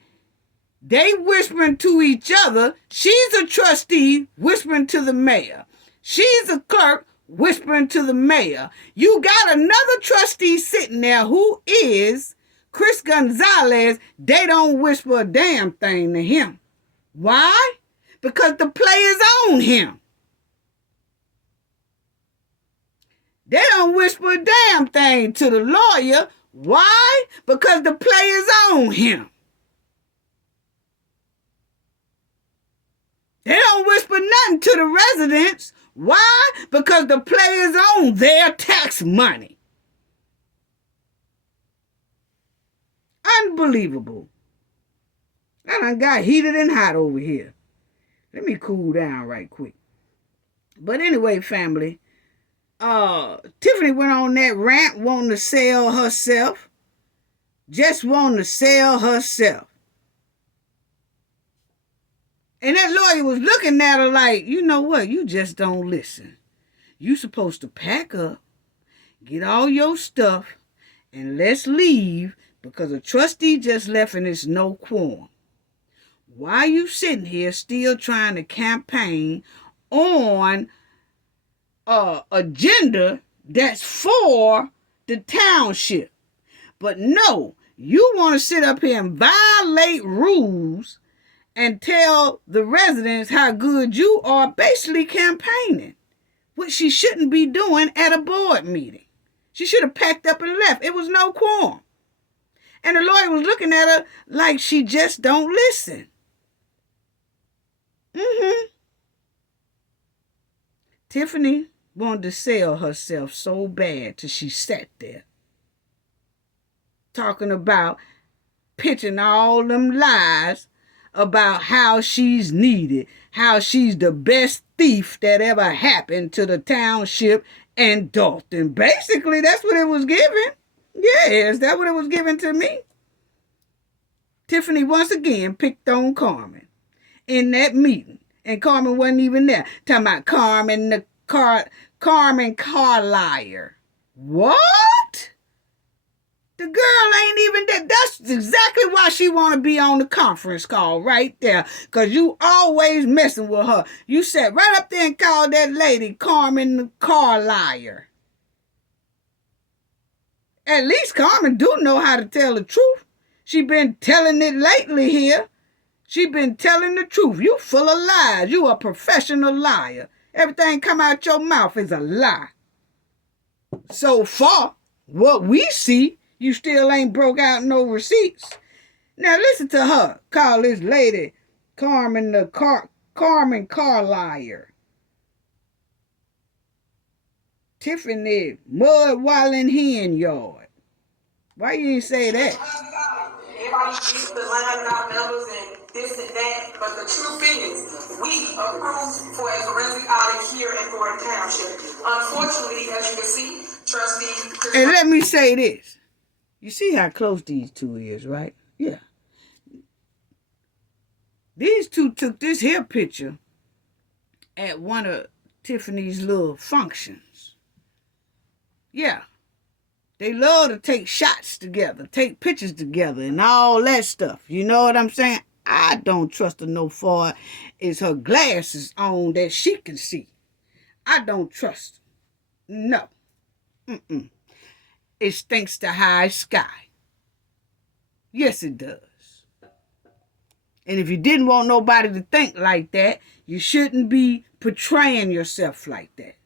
they whispering to each other? She's a trustee whispering to the mayor. She's a clerk whispering to the mayor. You got another trustee sitting there who is Chris Gonzalez. They don't whisper a damn thing to him. Why? Because the play is on him. They don't whisper a damn thing to the lawyer. Why? Because the play is on him. They don't whisper nothing to the residents. Why? Because the play is on their tax money. Unbelievable. I done got heated and hot over here. Let me cool down right quick. But anyway, family, Tiffany went on that rant wanting to sell herself. Just wanting to sell herself. And that lawyer was looking at her like, you know what? You just don't listen. You supposed to pack up, get all your stuff, and let's leave because a trustee just left and it's no quorum. Why you sitting here still trying to campaign on an agenda that's for the township? But no, you want to sit up here and violate rules and tell the residents how good you are, basically campaigning, which she shouldn't be doing at a board meeting. She should have packed up and left. It was no quorum. And the lawyer was looking at her like she just don't listen. Tiffany wanted to sell herself so bad till she sat there talking about pitching all them lies about how she's needed, how she's the best thief that ever happened to the township and Dalton. Basically, that's what it was given. Yes, that's what it was given to me. Tiffany once again picked on Carmen in that meeting. And Carmen wasn't even there. Talking about Carmen Carlier. What? The girl ain't even there. That's exactly why she want to be on the conference call right there. Because you always messing with her. You sat right up there and called that lady Carmen Carlier. At least Carmen do know how to tell the truth. She been telling it lately here. She been telling the truth. You full of lies. You a professional liar. Everything come out your mouth is a lie. So far, what we see, you still ain't broke out no receipts. Now listen to her. Call this lady Carmen Carlier. Tiffany Mudwallin Henyard. Why you didn't say that? Everybody gets the line out numbers and this and that, but the truth is, we approved for a forensic audit here at Thornton Township. Unfortunately, as you can see, trustee. And let me say this. You see how close these two is, right? Yeah. These two took this here picture at one of Tiffany's little functions. Yeah. They love to take shots together, take pictures together and all that stuff. You know what I'm saying? I don't trust her no far as her glasses on that she can see. I don't trust her. No. It stinks to high sky. Yes, it does. And if you didn't want nobody to think like that, you shouldn't be portraying yourself like that.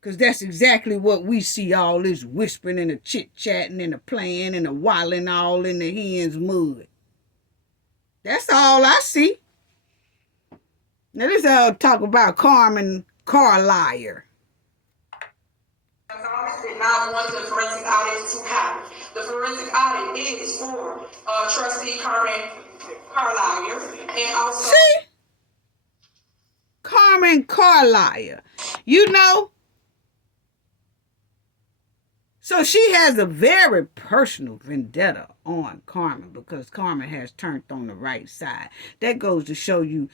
Because that's exactly what we see, all this whispering and the chit-chatting and the playing and the wilding all in the hen's mud. That's all I see. Now this is talk about Carmen Carlier. Did not want the forensic audit to happen. The forensic audit is for trustee Carmen Carlier and also... See? Carmen Carlier. You know? So she has a very personal vendetta on Carmen because Carmen has turned on the right side. That goes to show you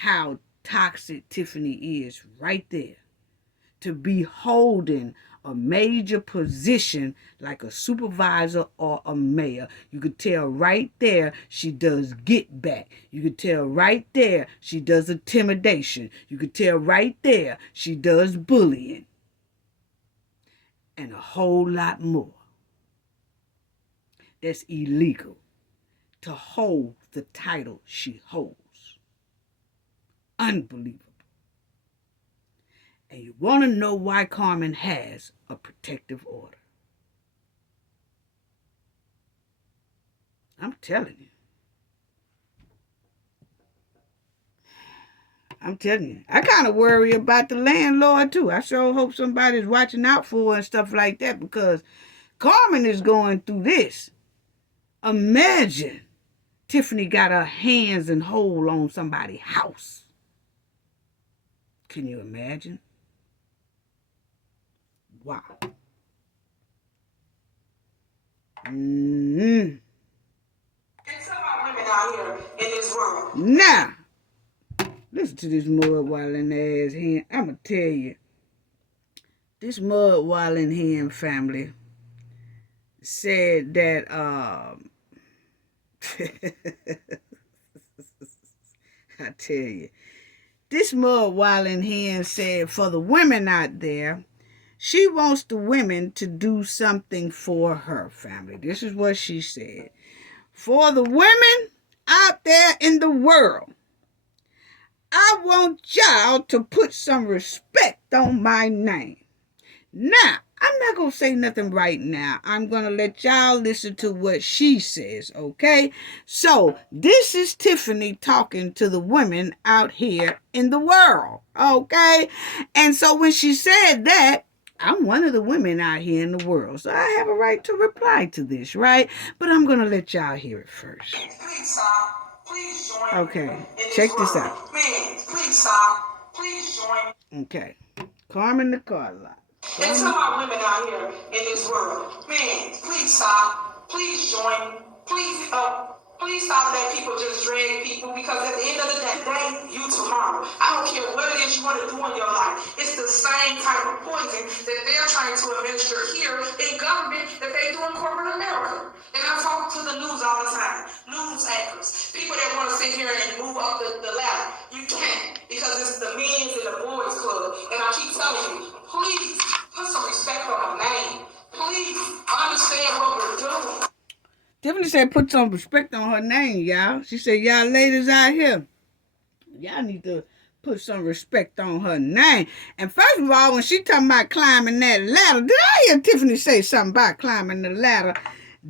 how toxic Tiffany is right there. To be holding a major position like a supervisor or a mayor. You could tell right there she does get back. You could tell right there she does intimidation. You could tell right there she does bullying. And a whole lot more. That's illegal to hold the title she holds. Unbelievable. And you want to know why Carmen has a protective order. I'm telling you. I kind of worry about the landlord too. I sure hope somebody's watching out for her and stuff like that, because Carmen is going through this. Imagine Tiffany got her hands and hold on somebody's house. Can you imagine? Wow. And some of our women out here in this room. Now, listen to this mud wallin' ass hen. I'ma tell you, this mud wallin' hen family said that I tell you, this mud wallin' hen said, for the women out there, she wants the women to do something for her family. This is what she said. For the women out there in the world, I want y'all to put some respect on my name. Now, I'm not going to say nothing right now. I'm going to let y'all listen to what she says, okay? So, this is Tiffany talking to the women out here in the world, okay? And so when she said that, I'm one of the women out here in the world, so I have a right to reply to this, right? But I'm going to let y'all hear it first. Please stop. Please join. Okay, check this out. Man, please stop. Please join. Okay, Carmen the car lot. And some of our women out here in this world. Man, please stop. Please join. Please stop letting people just drag people, because at the end of the day, you tomorrow. I don't care what it is you want to do in your life. It's the same type of poison that they're trying to administer here in government that they do in corporate America. And I talk to the news all the time. News anchors. People that want to sit here and move up the ladder. You can't, because it's the men's and the boys club. And I keep telling you, please put some respect on our name. Please understand what we're doing. Tiffany said put some respect on her name, y'all. She said, y'all ladies out here, y'all need to put some respect on her name. And first of all, when she talking about climbing that ladder, did I hear Tiffany say something about climbing the ladder?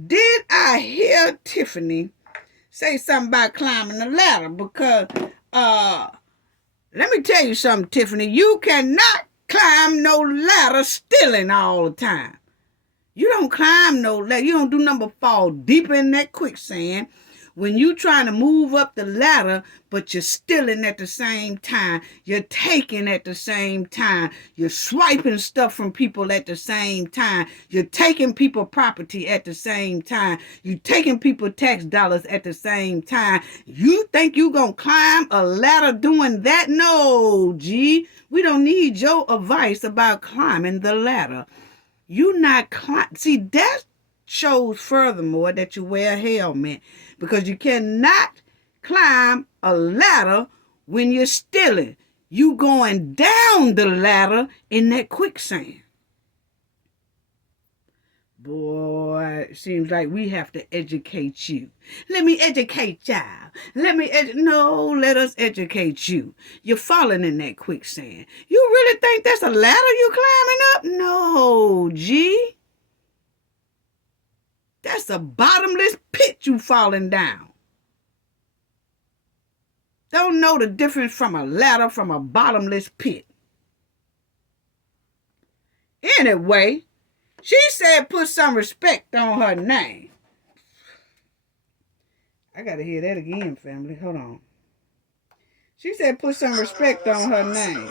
Did I hear Tiffany say something about climbing the ladder? Because, let me tell you something, Tiffany. You cannot climb no ladder stealing all the time. You don't climb no ladder. You don't do nothing but fall deeper in that quicksand when you trying to move up the ladder, but you're stealing at the same time. You're taking at the same time. You're swiping stuff from people at the same time. You're taking people property at the same time. You're taking people tax dollars at the same time. You think you gonna climb a ladder doing that? No, G. We don't need your advice about climbing the ladder. You not climb. See, that shows furthermore that you wear a helmet, because you cannot climb a ladder when you're stealing. You going down the ladder in that quicksand. Boy, it seems like we have to educate you. Let me educate y'all. No, let us educate you. You're falling in that quicksand. You really think that's a ladder you climbing up? No, G. That's a bottomless pit you falling down. Don't know the difference from a ladder from a bottomless pit. Anyway, she said put some respect on her name. I gotta hear that again, family. Hold on. She said put some respect on her name.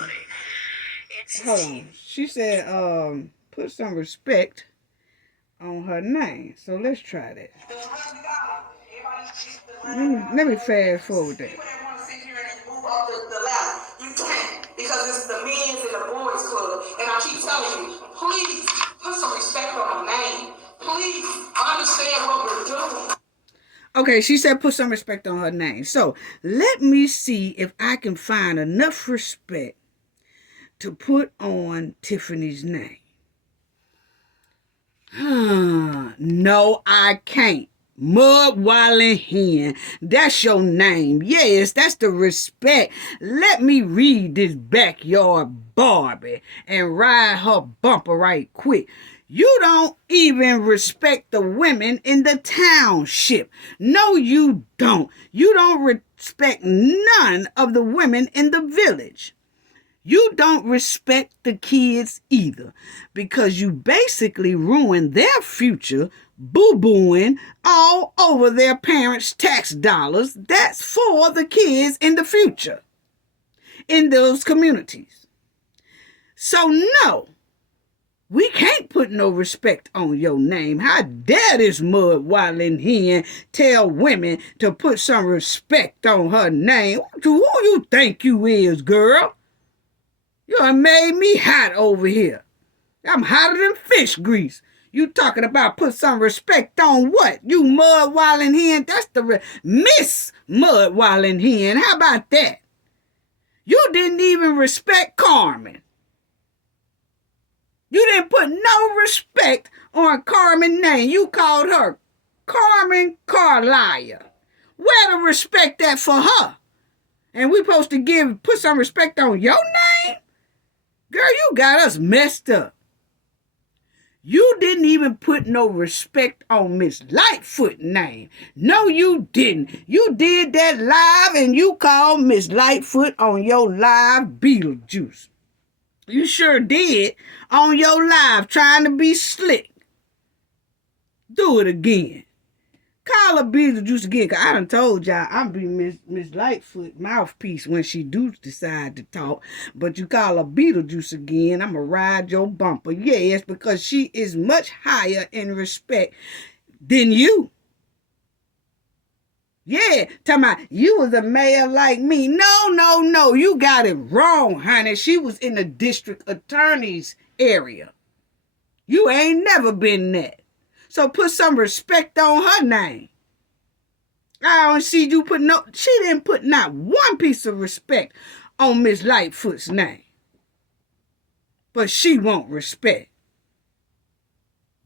Hold on. She said put some respect on her name. So let's try that. Let me fast forward that. People that want to sit here and move up the ladder, you can't, because it's the men's and the boys club. And I keep telling you, please put some respect on our name. Please understand what we're doing. Okay, she said put some respect on her name. So let me see if I can find enough respect to put on Tiffany's name. No, I can't. Mud Wallin Hen. That's your name. Yes, that's the respect. Let me read this backyard Barbie and ride her bumper right quick. You don't even respect the women in the township. No, you don't. You don't respect none of the women in the village. You don't respect the kids either, because you basically ruin their future boo-booing all over their parents' tax dollars that's for the kids in the future in those communities. So no, we can't put no respect on your name. How dare this Mud Wallin Hen tell women to put some respect on her name? Who you think you is, girl? You done made me hot over here. I'm hotter than fish grease. You talking about put some respect on what? You Mud Wallin Hen? That's the Miss Mud Wallin Hen. How about that? You didn't even respect Carmen. You didn't put no respect on Carmen's name. You called her Carmen Carlisle. Where the respect at for her? And we supposed to put some respect on your name? Girl, you got us messed up. You didn't even put no respect on Miss Lightfoot's name. No, you didn't. You did that live and you called Miss Lightfoot on your live Beetlejuice. You sure did on your live trying to be slick. Do it again. Call her Beetlejuice again, because I done told y'all I'm be Miss Lightfoot mouthpiece when she do decide to talk. But you call her Beetlejuice again, I'm going to ride your bumper. Yes, because she is much higher in respect than you. Yeah, talking about you was a mayor like me. No, you got it wrong, honey. She was in the district attorney's area. You ain't never been that. So put some respect on her name. I don't see you she didn't put not one piece of respect on Miss Lightfoot's name. But she won't respect.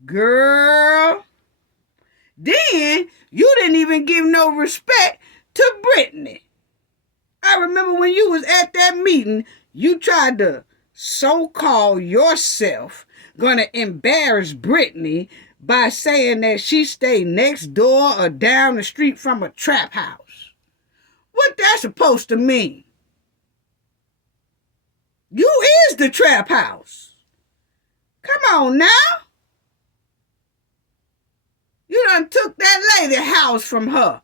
Girl. Then you didn't even give no respect to Brittany. I remember when you was at that meeting, you tried to so-call yourself gonna embarrass Brittany by saying that she stayed next door or down the street from a trap house. What that supposed to mean? You is the trap house. Come on now. You done took that lady house from her.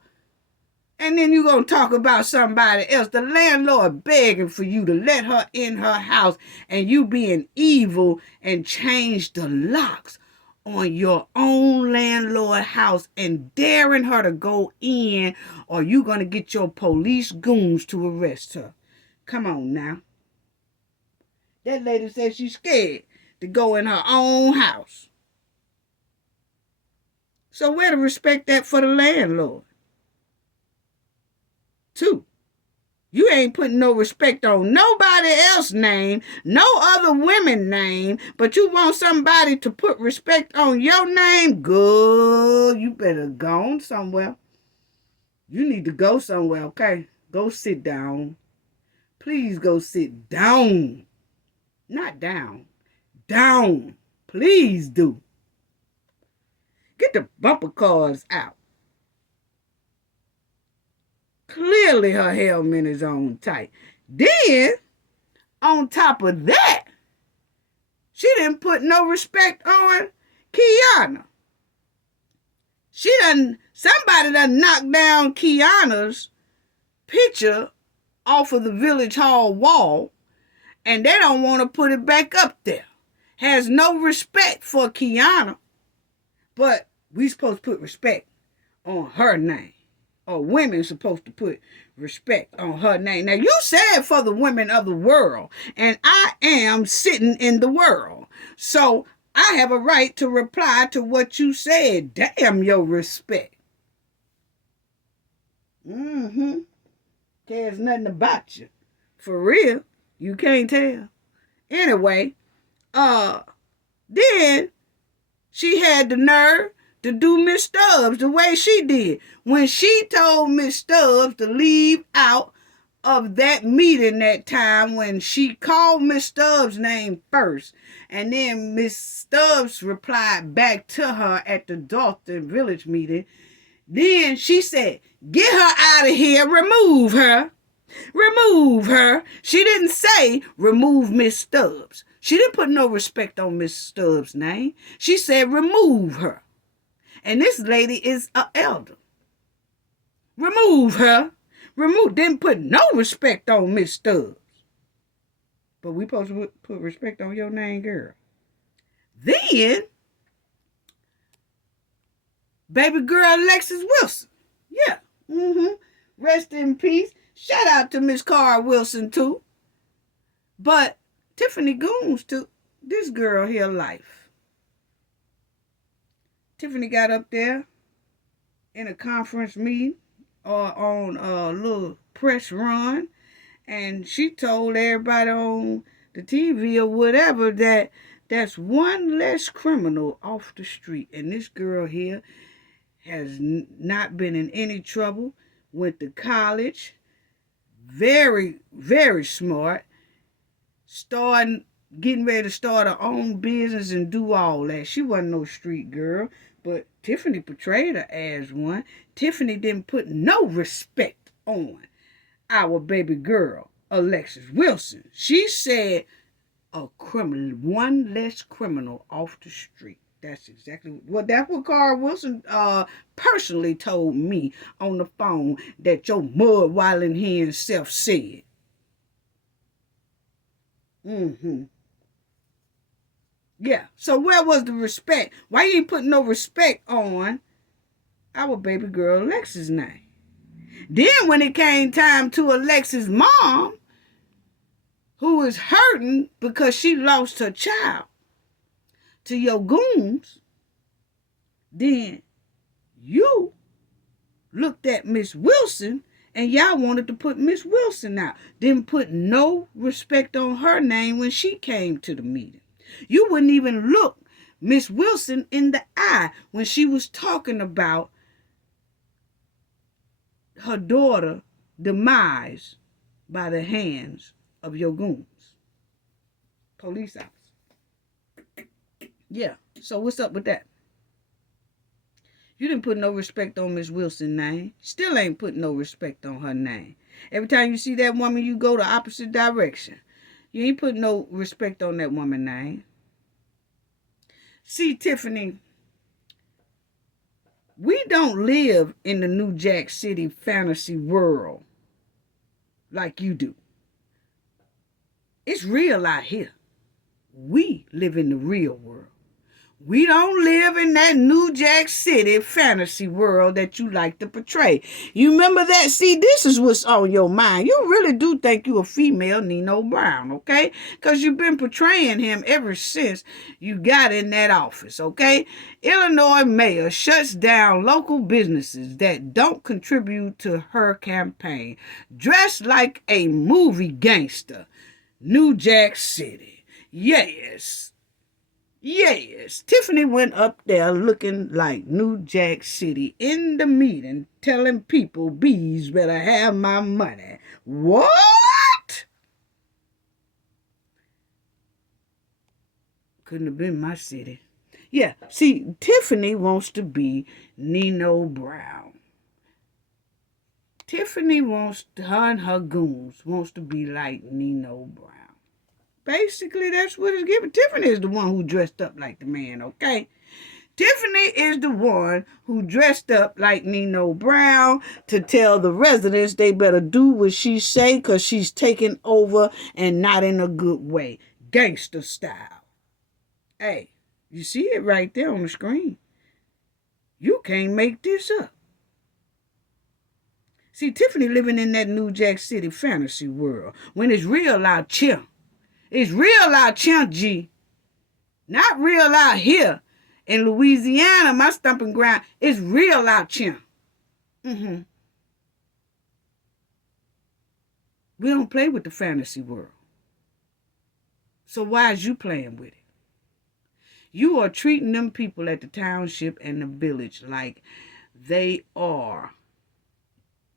And then you gonna talk about somebody else. The landlord begging for you to let her in her house and you being evil and change the locks on your own landlord house and daring her to go in, or you gonna get your police goons to arrest her. Come on now. That lady said she's scared to go in her own house. So where to respect that for the landlord? 2, you ain't putting no respect on nobody else's name, no other women's name, but you want somebody to put respect on your name? Good. You better go somewhere. You need to go somewhere, okay? Go sit down. Please go sit down. Not down. Down. Please do. Get the bumper cars out. Clearly her helmet is on tight. Then, on top of that, she didn't put no respect on Kiana. Somebody done knocked down Kiana's picture off of the village hall wall, and they don't want to put it back up there. Has no respect for Kiana, but we supposed to put respect on her name. Or women supposed to put respect on her name. Now, you said for the women of the world, and I am sitting in the world. So, I have a right to reply to what you said. Damn your respect. Cares nothing about you. For real. You can't tell. Anyway, then she had the nerve to do Miss Stubbs the way she did when she told Miss Stubbs to leave out of that meeting that time, when she called Miss Stubbs' name first. And then Miss Stubbs replied back to her at the Thornton Village meeting. Then she said, "Get her out of here. Remove her. Remove her." She didn't say remove Miss Stubbs. She didn't put no respect on Miss Stubbs' name. She said remove her. And this lady is an elder. Remove her. Remove. Didn't put no respect on Miss Stubbs. But we supposed to put respect on your name, girl. Then, baby girl Alexis Wilson. Yeah. Rest in peace. Shout out to Miss Carl Wilson, too. But Tiffany Goons took this girl here life. Tiffany got up there in a conference meeting or on a little press run, and she told everybody on the TV or whatever that that's one less criminal off the street. And this girl here has not been in any trouble, went to college, very, very smart, getting ready to start her own business and do all that. She wasn't no street girl, but Tiffany portrayed her as one. Tiffany didn't put no respect on our baby girl, Alexis Wilson. She said a criminal, one less criminal off the street. That's exactly that's what Carl Wilson personally told me on the phone that your mud wilding hen self said. Yeah. So where was the respect? Why you ain't putting no respect on our baby girl Alexis' name? Then when it came time to Alexis' mom, who is hurting because she lost her child to your goons, then you looked at Miss Wilson and y'all wanted to put Miss Wilson out. Didn't put no respect on her name when she came to the meeting. You wouldn't even look Miss Wilson in the eye when she was talking about her daughter demise by the hands of your goons. Police officer. Yeah, so what's up with that? You didn't put no respect on Miss Wilson's name. Still ain't put no respect on her name. Every time you see that woman, you go the opposite direction. You ain't put no respect on that woman's name. See, Tiffany, we don't live in the New Jack City fantasy world like you do. It's real out here. We live in the real world. We don't live in that New Jack City fantasy world that you like to portray. You remember that? See, this is what's on your mind. You really do think you a female Nino Brown, okay? Because you've been portraying him ever since you got in that office, okay? Illinois mayor shuts down local businesses that don't contribute to her campaign. Dressed like a movie gangster. New Jack City. Yes. Yes, Tiffany went up there looking like New Jack City in the meeting, telling people bees better have my money. What? Couldn't have been my city. Yeah, see, Tiffany wants to be Nino Brown. Tiffany wants, her and her goons wants to be like Nino Brown. Basically, that's what it's given. Tiffany is the one who dressed up like the man, okay? Tiffany is the one who dressed up like Nino Brown to tell the residents they better do what she say because she's taking over and not in a good way. Gangster style. Hey, you see it right there on the screen. You can't make this up. See, Tiffany living in that New Jack City fantasy world when it's real out here. It's real out here, G. Not real out here in Louisiana, my stomping ground. It's real out here. We don't play with the fantasy world. So why is you playing with it? You are treating them people at the township and the village like they are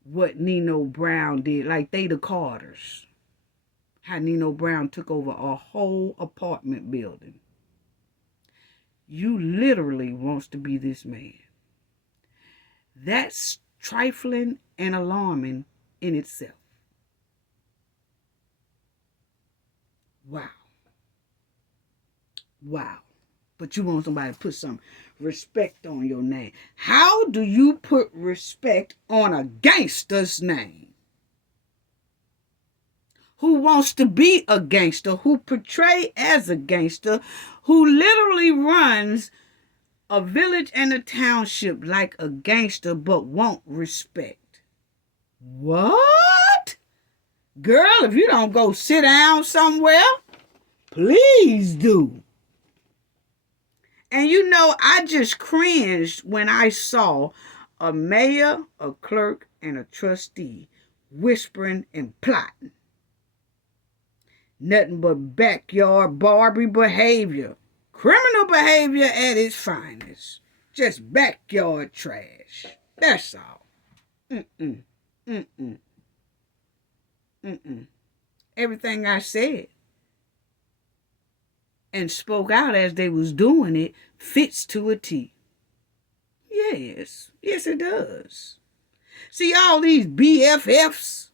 what Nino Brown did, like they the Carters. How Nino Brown took over a whole apartment building. You literally wants to be this man. That's trifling and alarming in itself. Wow. Wow. But you want somebody to put some respect on your name. How do you put respect on a gangster's name? Who wants to be a gangster, who portray as a gangster, who literally runs a village and a township like a gangster but won't respect. What? Girl, if you don't go sit down somewhere, please do. And you know, I just cringed when I saw a mayor, a clerk, and a trustee whispering and plotting. Nothing but backyard Barbie behavior. Criminal behavior at its finest. Just backyard trash. That's all. Everything I said and spoke out as they was doing it fits to a T. Yes. Yes, it does. See, all these BFFs,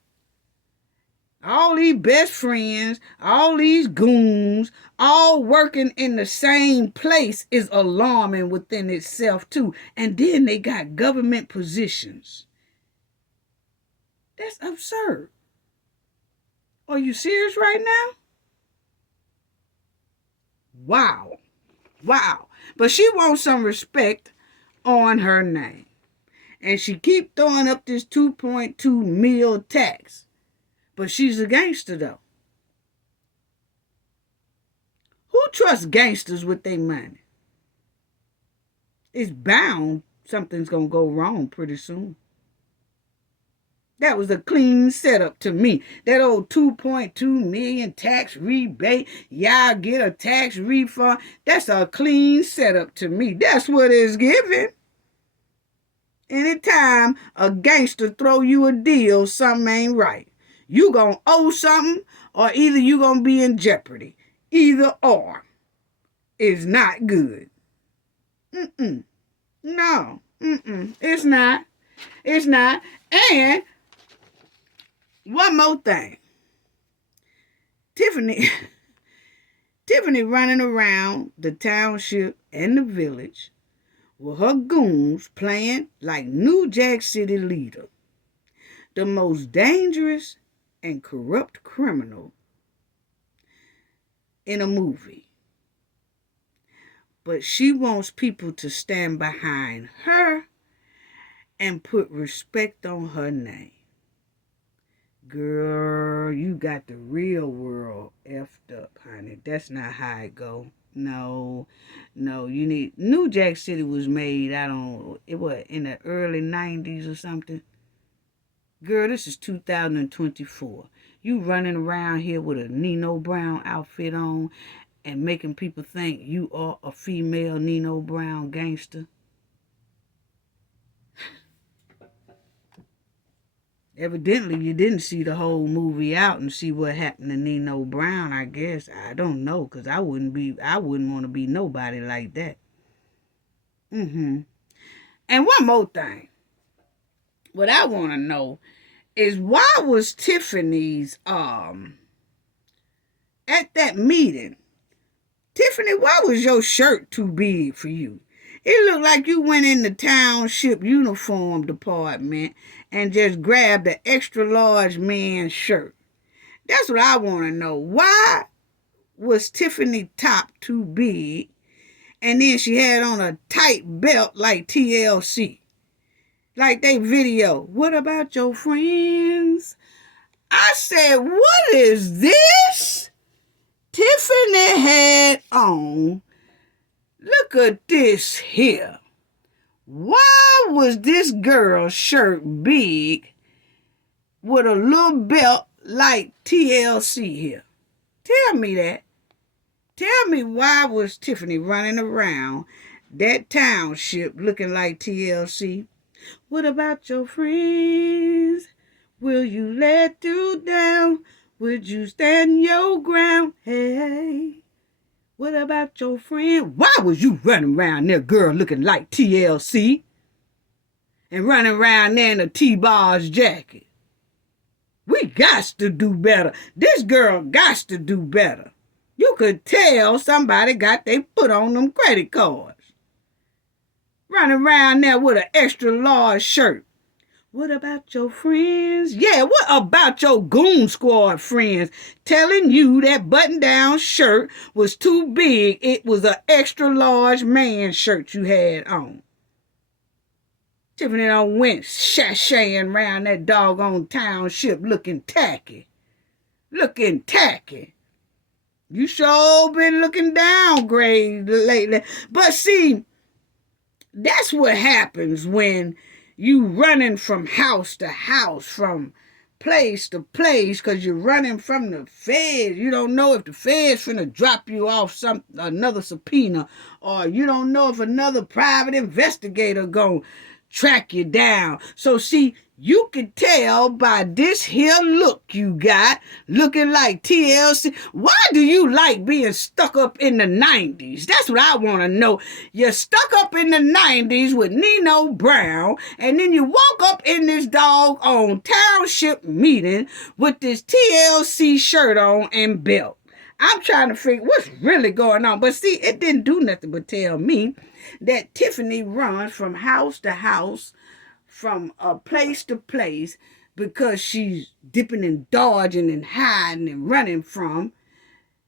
all these best friends, all these goons, all working in the same place is alarming within itself too. And then they got government positions. That's absurd. Are you serious right now? Wow. Wow. But she wants some respect on her name. And she keep throwing up this 2.2 mil tax. But she's a gangster though. Who trusts gangsters with their money? It's bound something's going to go wrong pretty soon. That was a clean setup to me. That old 2.2 million tax rebate, y'all get a tax refund. That's a clean setup to me. That's what it's giving. Anytime a gangster throw you a deal, something ain't right. You gonna owe something, or either you gonna be in jeopardy. Either or is not good. No. It's not. It's not. And one more thing. Tiffany running around the township and the village with her goons playing like New Jack City leader. The most dangerous and corrupt criminal in a movie. But she wants people to stand behind her and put respect on her name. Girl, you got the real world effed up, honey. That's not how it go. No, you need... New Jack City was made, in the early 90s or something? Girl, this is 2024. You running around here with a Nino Brown outfit on and making people think you are a female Nino Brown gangster. Evidently, you didn't see the whole movie out and see what happened to Nino Brown, I guess. I don't know, because I wouldn't want to be nobody like that. And one more thing. What I want to know is, why was Tiffany's at that meeting? Tiffany, why was your shirt too big for you? It looked like you went in the township uniform department and just grabbed an extra large man's shirt. That's what I want to know. Why was Tiffany top too big and then she had on a tight belt like TLC? Like they video, what about your friends? I said, what is this? Tiffany had on, look at this here. Why was this girl's shirt big with a little belt like TLC here? Tell me that. Tell me, why was Tiffany running around that township looking like TLC? What about your friends? Will you let you down? Would you stand your ground? Hey, what about your friend? Why was you running around there, girl, looking like TLC? And running around there in a T-Bar's jacket? We got to do better. This girl got to do better. You could tell somebody got their foot on them credit cards. Running around there with an extra large shirt. What about your friends? Yeah, what about your goon squad friends telling you that button-down shirt was too big? It was an extra large man shirt you had on. Tiffany done went sashaying around that doggone township looking tacky. Looking tacky. You sure been looking downgrade lately. But see, that's what happens when you running from house to house, from place to place, because you're running from the feds. You don't know if the feds finna drop you off another subpoena, or you don't know if another private investigator gonna track you down. So see, you could tell by this here look you got, looking like TLC. Why do you like being stuck up in the 90s? That's what I want to know. You're stuck up in the 90s with Nino Brown, and then you walk up in this doggone township meeting with this TLC shirt on and belt. I'm trying to figure what's really going on. But see, it didn't do nothing but tell me that Tiffany runs from house to house, from place to place, because she's dipping and dodging and hiding and running from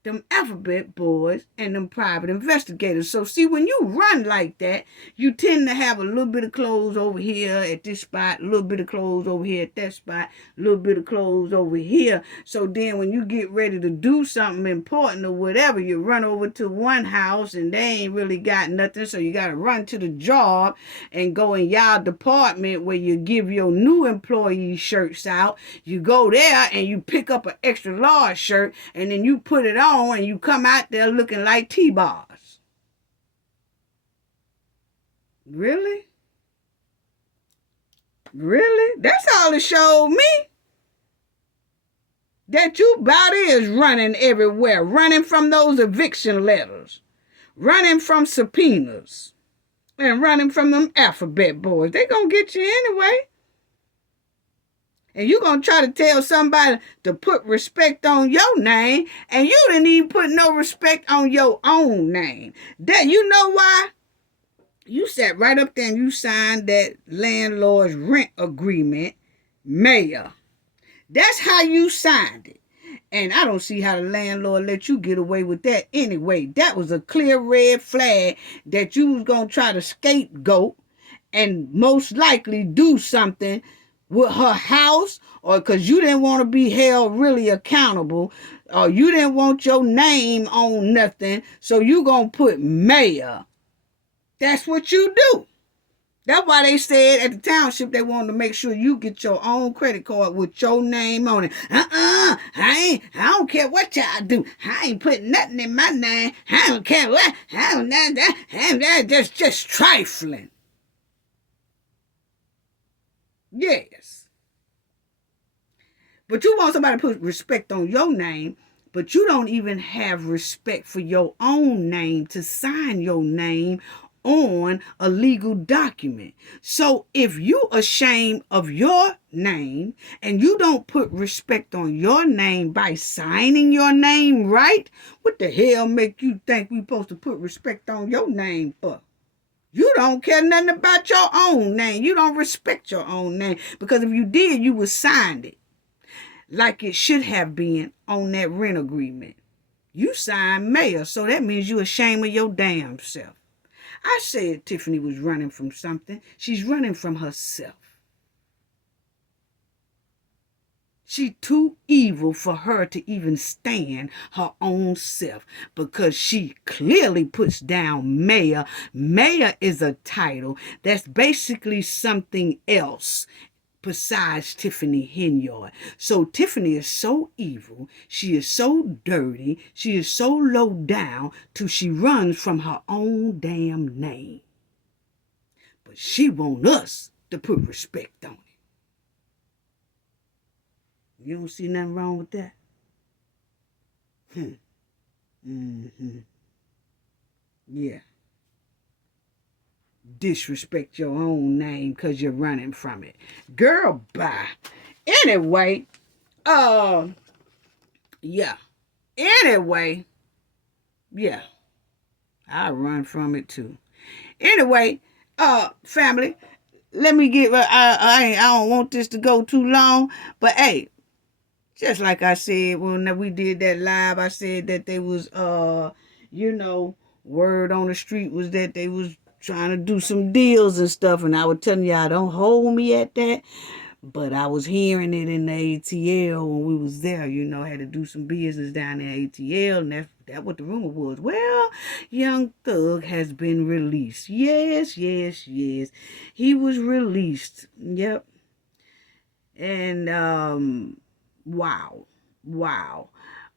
them alphabet boys and them private investigators. So see, when you run like that, you tend to have a little bit of clothes over here at this spot, a little bit of clothes over here at that spot, a little bit of clothes over here. So then when you get ready to do something important or whatever, you run over to one house and they ain't really got nothing. So you got to run to the job and go in y'all department where you give your new employee shirts out. You go there and you pick up an extra large shirt and then you put it on and you come out there looking like T-Bars. Really? Really? That's all it showed me. That you about is running everywhere. Running from those eviction letters. Running from subpoenas. And running from them alphabet boys. They gonna get you anyway. And you're going to try to tell somebody to put respect on your name, and you didn't even put no respect on your own name. That, you know why? You sat right up there and you signed that landlord's rent agreement, mayor. That's how you signed it. And I don't see how the landlord let you get away with that anyway. That was a clear red flag that you was going to try to scapegoat and most likely do something with her house, or because you didn't want to be held really accountable, or you didn't want your name on nothing, so you gonna put mayor. That's what you do. That's why they said at the township they wanted to make sure you get your own credit card with your name on it. I don't care what y'all do. I ain't putting nothing in my name. I don't care what. That's just trifling. Yes. But you want somebody to put respect on your name, but you don't even have respect for your own name to sign your name on a legal document. So if you ashamed of your name and you don't put respect on your name by signing your name right, what the hell make you think we supposed to put respect on your name for? You don't care nothing about your own name. You don't respect your own name. Because if you did, you would sign it like it should have been on that rent agreement. You signed mayor, so that means you ashamed of your damn self. I said Tiffany was running from something. She's running from herself. She's too evil for her to even stand her own self, because she clearly puts down mayor. Mayor is a title that's basically something else besides Tiffany Henyard. So Tiffany is so evil, she is so dirty, she is so low down till she runs from her own damn name. But she want us to put respect on it. You don't see nothing wrong with that? Yeah. Disrespect your own name because you're running from it. Girl, bye. Anyway, yeah. Anyway, yeah. I run from it too. Anyway, family, let me get, I don't want this to go too long, but hey, just like I said when we did that live, I said that they was, word on the street was that they was trying to do some deals and stuff, and I was telling y'all, don't hold me at that. But I was hearing it in the ATL when we was there, had to do some business down in ATL, and that's what the rumor was. Well, Young Thug has been released. Yes. He was released. Yep. And, wow.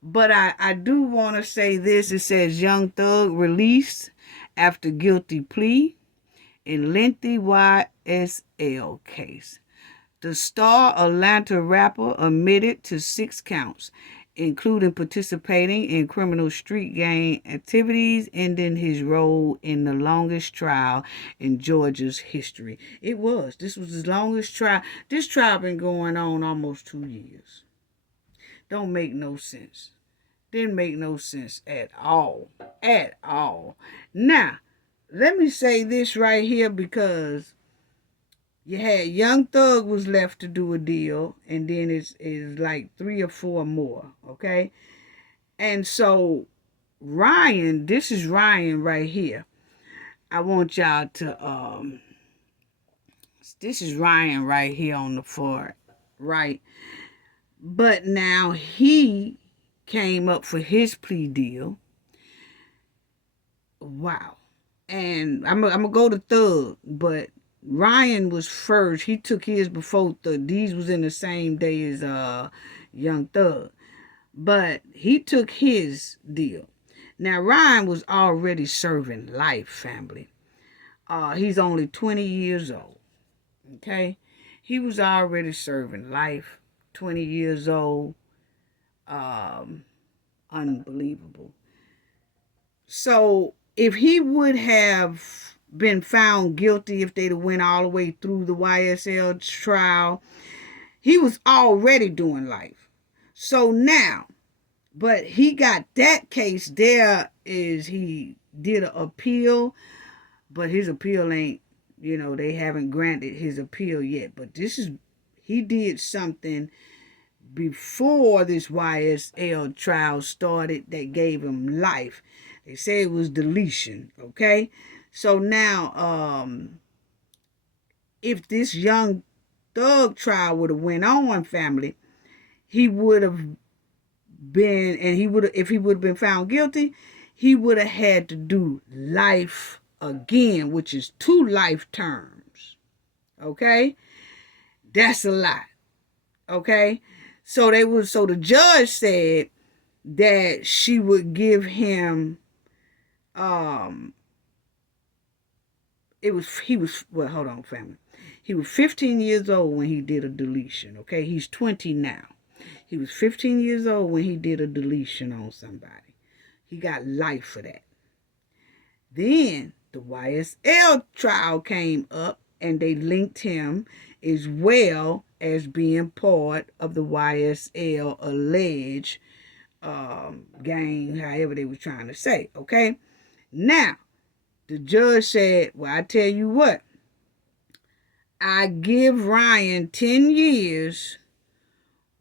But I do want to say this. It says Young Thug released after guilty plea in lengthy YSL case. The star Atlanta rapper admitted to 6 counts, including participating in criminal street gang activities, ending his role in the longest trial in Georgia's history. This was his longest trial. This trial been going on almost 2 years. Don't make no sense. Didn't make no sense at all. At all. Now, let me say this right here, because you had Young Thug was left to do a deal, and then it's like 3 or 4 more, okay? And so Ryan, this is Ryan right here. I want y'all to, this is Ryan right here on the far right. But now he came up for his plea deal. Wow. And I'm going to go to Thug, but Ryan was first. He took his before Thug. These was in the same day as Young Thug. But he took his deal. Now, Ryan was already serving life, family. He's only 20 years old. Okay? He was already serving life, 20 years old. Unbelievable. So, if he would have been found guilty, if they'd have went all the way through the YSL trial, he was already doing life. So now, but he got that case there, is he did an appeal, but his appeal ain't, they haven't granted his appeal yet. But he did something before this YSL trial started that gave him life. They say it was deletion, okay? So now, if this Young Thug trial would have went on, family, he would have been, and if he would have been found guilty, he would have had to do life again, which is 2 life terms, okay? That's a lot, okay? So the judge said that she would give him, hold on, family. He was 15 years old when he did a deletion, okay? He's 20 now. He was 15 years old when he did a deletion on somebody. He got life for that. Then the YSL trial came up, and they linked him as well as being part of the YSL alleged gang, however they were trying to say, okay? Now, the judge said, well, I tell you what, I give Ryan 10 years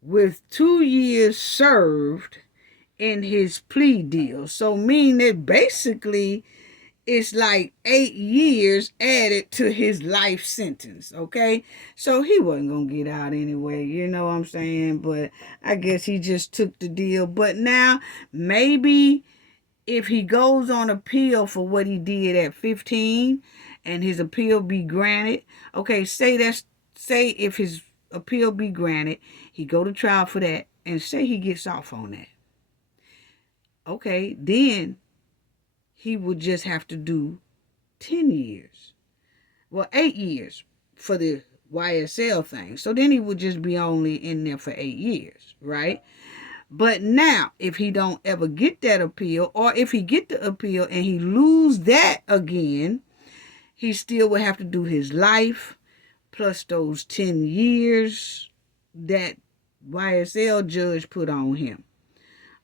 with 2 years served in his plea deal. So meaning that basically it's like 8 years added to his life sentence, okay? So he wasn't going to get out anyway, you know what I'm saying? But I guess he just took the deal. But now, maybe if he goes on appeal for what he did at 15 and his appeal be granted, okay, say if his appeal be granted, he go to trial for that, and say he gets off on that. Okay, then he would just have to do 10 years. Well, 8 years for the YSL thing. So then he would just be only in there for 8 years, right? But now, if he don't ever get that appeal, or if he get the appeal and he lose that again, he still would have to do his life plus those 10 years that YSL judge put on him.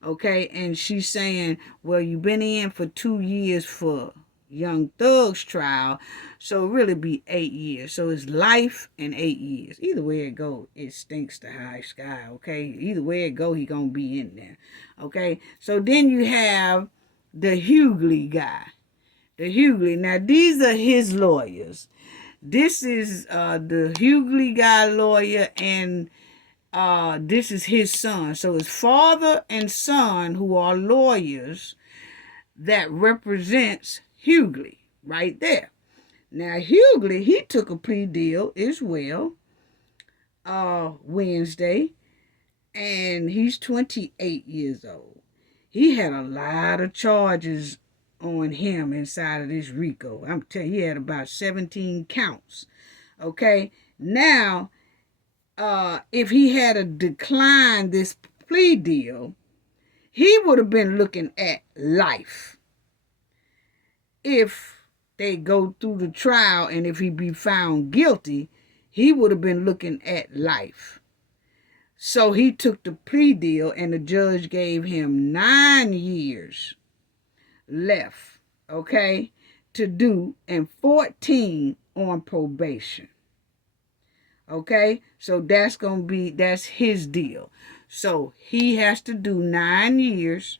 Okay, and she's saying, well, you've been in for 2 years for Young Thug's trial, so it really be 8 years. So it's life and 8 years. Either way it go, it stinks to high sky, okay? Either way it go, he gonna be in there, okay? So then you have the Hughley guy. The Hughley, now these are his lawyers. This is the Hughley guy lawyer, and this is his son. So it's father and son who are lawyers that represents Hughley right there. Now Hughley, he took a plea deal as well Wednesday, and he's 28 years old. He had a lot of charges on him inside of this RICO. I'm telling you, he had about 17 counts. Okay, now if he had declined this plea deal, he would have been looking at life. If they go through the trial and if he be found guilty, he would have been looking at life. So he took the plea deal, and the judge gave him 9 years left, okay, to do, and 14 on probation. Okay, so that's his deal. So he has to do 9 years,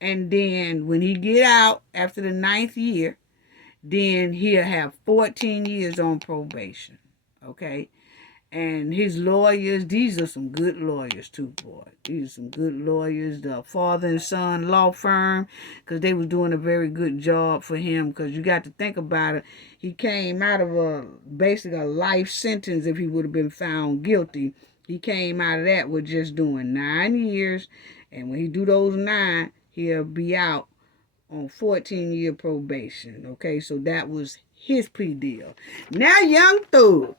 and then when he get out after the 9th year, then he'll have 14 years on probation. Okay, and his lawyers, these are some good lawyers too, boy. These are some good lawyers. The father and son law firm, because they was doing a very good job for him. Because you got to think about it, he came out of basically a life sentence if he would have been found guilty. He came out of that with just doing 9 years, and when he do those 9, he'll be out on 14-year probation. Okay, so that was his plea deal. Now Young Thug.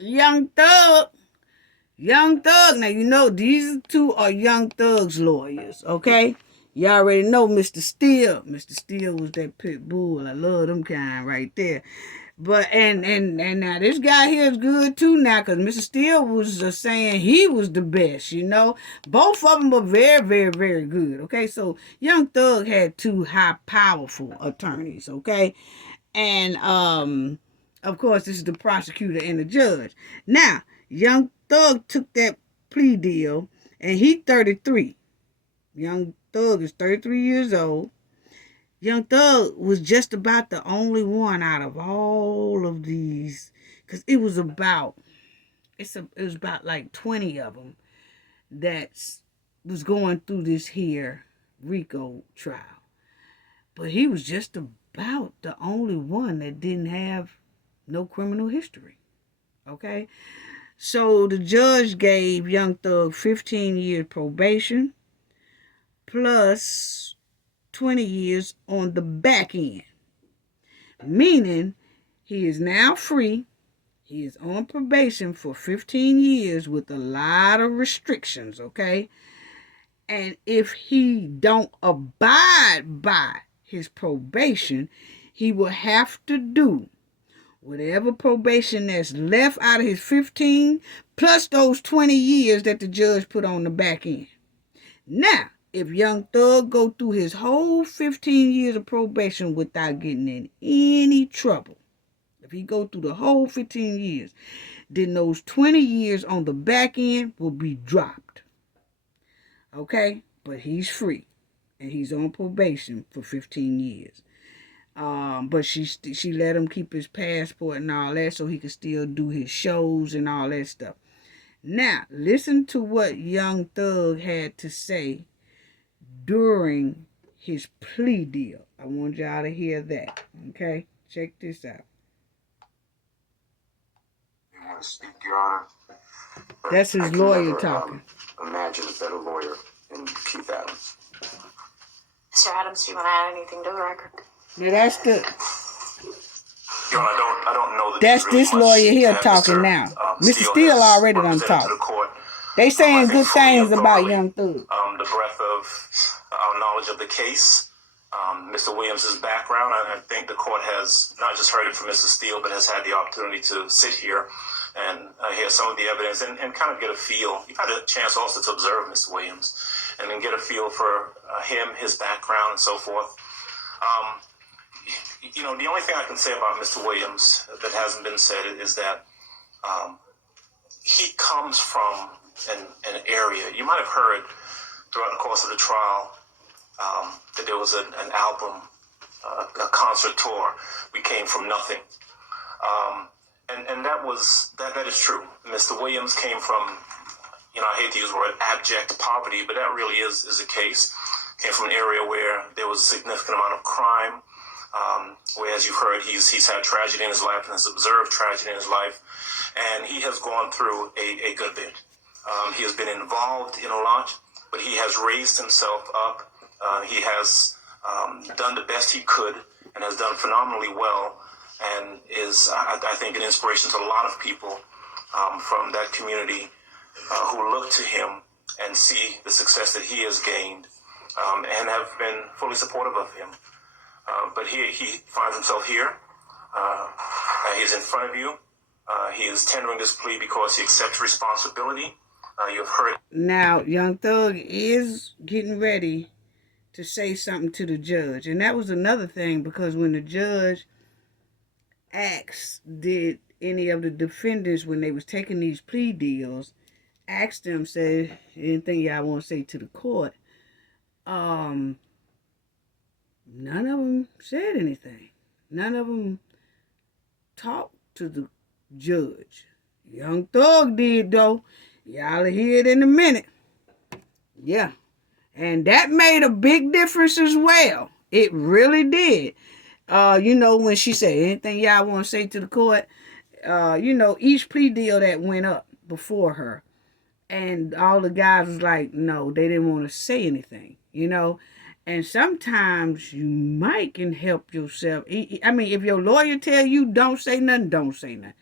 Now, you know, these two are Young Thug's lawyers, okay? You already know Mr. Steele. Mr. Steele was that pit bull. I love them kind right there. But, and now this guy here is good too now, because Mr. Steele was saying he was the best, you know? Both of them were very, very, very good, okay? So, Young Thug had 2 high, powerful attorneys, okay? And, of course, this is the prosecutor and the judge. Now, Young Thug took that plea deal, and he 33. Young Thug is 33 years old. Young Thug was just about the only one out of all of these, because it was about like 20 of them that was going through this here RICO trial. But he was just about the only one that didn't have no criminal history. Okay? So the judge gave Young Thug 15 years probation plus 20 years on the back end. Meaning he is now free. He is on probation for 15 years with a lot of restrictions, okay? And if he don't abide by his probation, he will have to do whatever probation that's left out of his 15 plus those 20 years that the judge put on the back end. Now, if Young Thug go through his whole 15 years of probation without getting in any trouble, if he go through the whole 15 years, then those 20 years on the back end will be dropped. Okay? But he's free, and he's on probation for 15 years. But she let him keep his passport and all that so he could still do his shows and all that stuff. Now, listen to what Young Thug had to say during his plea deal. I want y'all to hear that. Okay? Check this out. You want to speak, Your Honor? That's his lawyer talking. Imagine a better lawyer than Keith Adams. Mr. Adams, do you want to add anything to the record? Now that's the. Your Honor, I don't know that That's really this much lawyer here that talking Mr. now. Mr. Steele Steele has already done represented to talked. the court. They saying I think good fully things and about thoroughly, Young Thug. The breadth of our knowledge of the case, Mr. Williams' background. I think the court has not just heard it from Mr. Steele, but has had the opportunity to sit here and hear some of the evidence and kind of get a feel. You've had a chance also to observe Mr. Williams and then get a feel for him, his background, and so forth. You know, the only thing I can say about Mr. Williams that hasn't been said is that he comes from an area. You might have heard throughout the course of the trial that there was an album, a concert tour. We came from nothing. And that is true. Mr. Williams came from, you know, I hate to use the word abject poverty, but that really is the case. Came from an area where there was a significant amount of crime, where, as you've heard, he's had tragedy in his life and has observed tragedy in his life, and he has gone through a good bit. He has been involved in a lot, but he has raised himself up. He has done the best he could and has done phenomenally well, and is, I think, an inspiration to a lot of people from that community who look to him and see the success that he has gained and have been fully supportive of him. But he finds himself here. He's in front of you. He is tendering this plea because he accepts responsibility. You've heard. Now, Young Thug is getting ready to say something to the judge. And that was another thing, because when the judge asked, did any of the defendants, when they was taking these plea deals, asked them, said, anything y'all want to say to the court? None of them said anything. None of them talked to the judge. Young Thug did, though. Y'all will hear it in a minute. Yeah. And that made a big difference as well. It really did. You know, when she said, anything y'all want to say to the court? You know, each plea deal that went up before her, and all the guys was like, no, they didn't want to say anything, you know. And sometimes you might can help yourself. I mean, if your lawyer tell you don't say nothing, don't say nothing.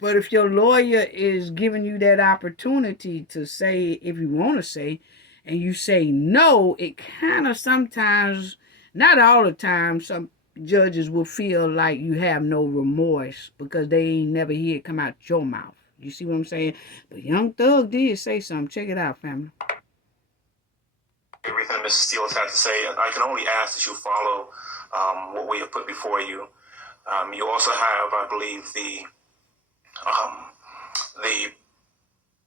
But if your lawyer is giving you that opportunity to say, if you want to say, and you say no, it kind of sometimes, not all the time, some judges will feel like you have no remorse because they ain't never hear it come out your mouth. You see what I'm saying? But Young Thug did say something. Check it out, family. Everything Mrs. Steele has had to say, I can only ask that you follow what we have put before you. You also have, I believe, the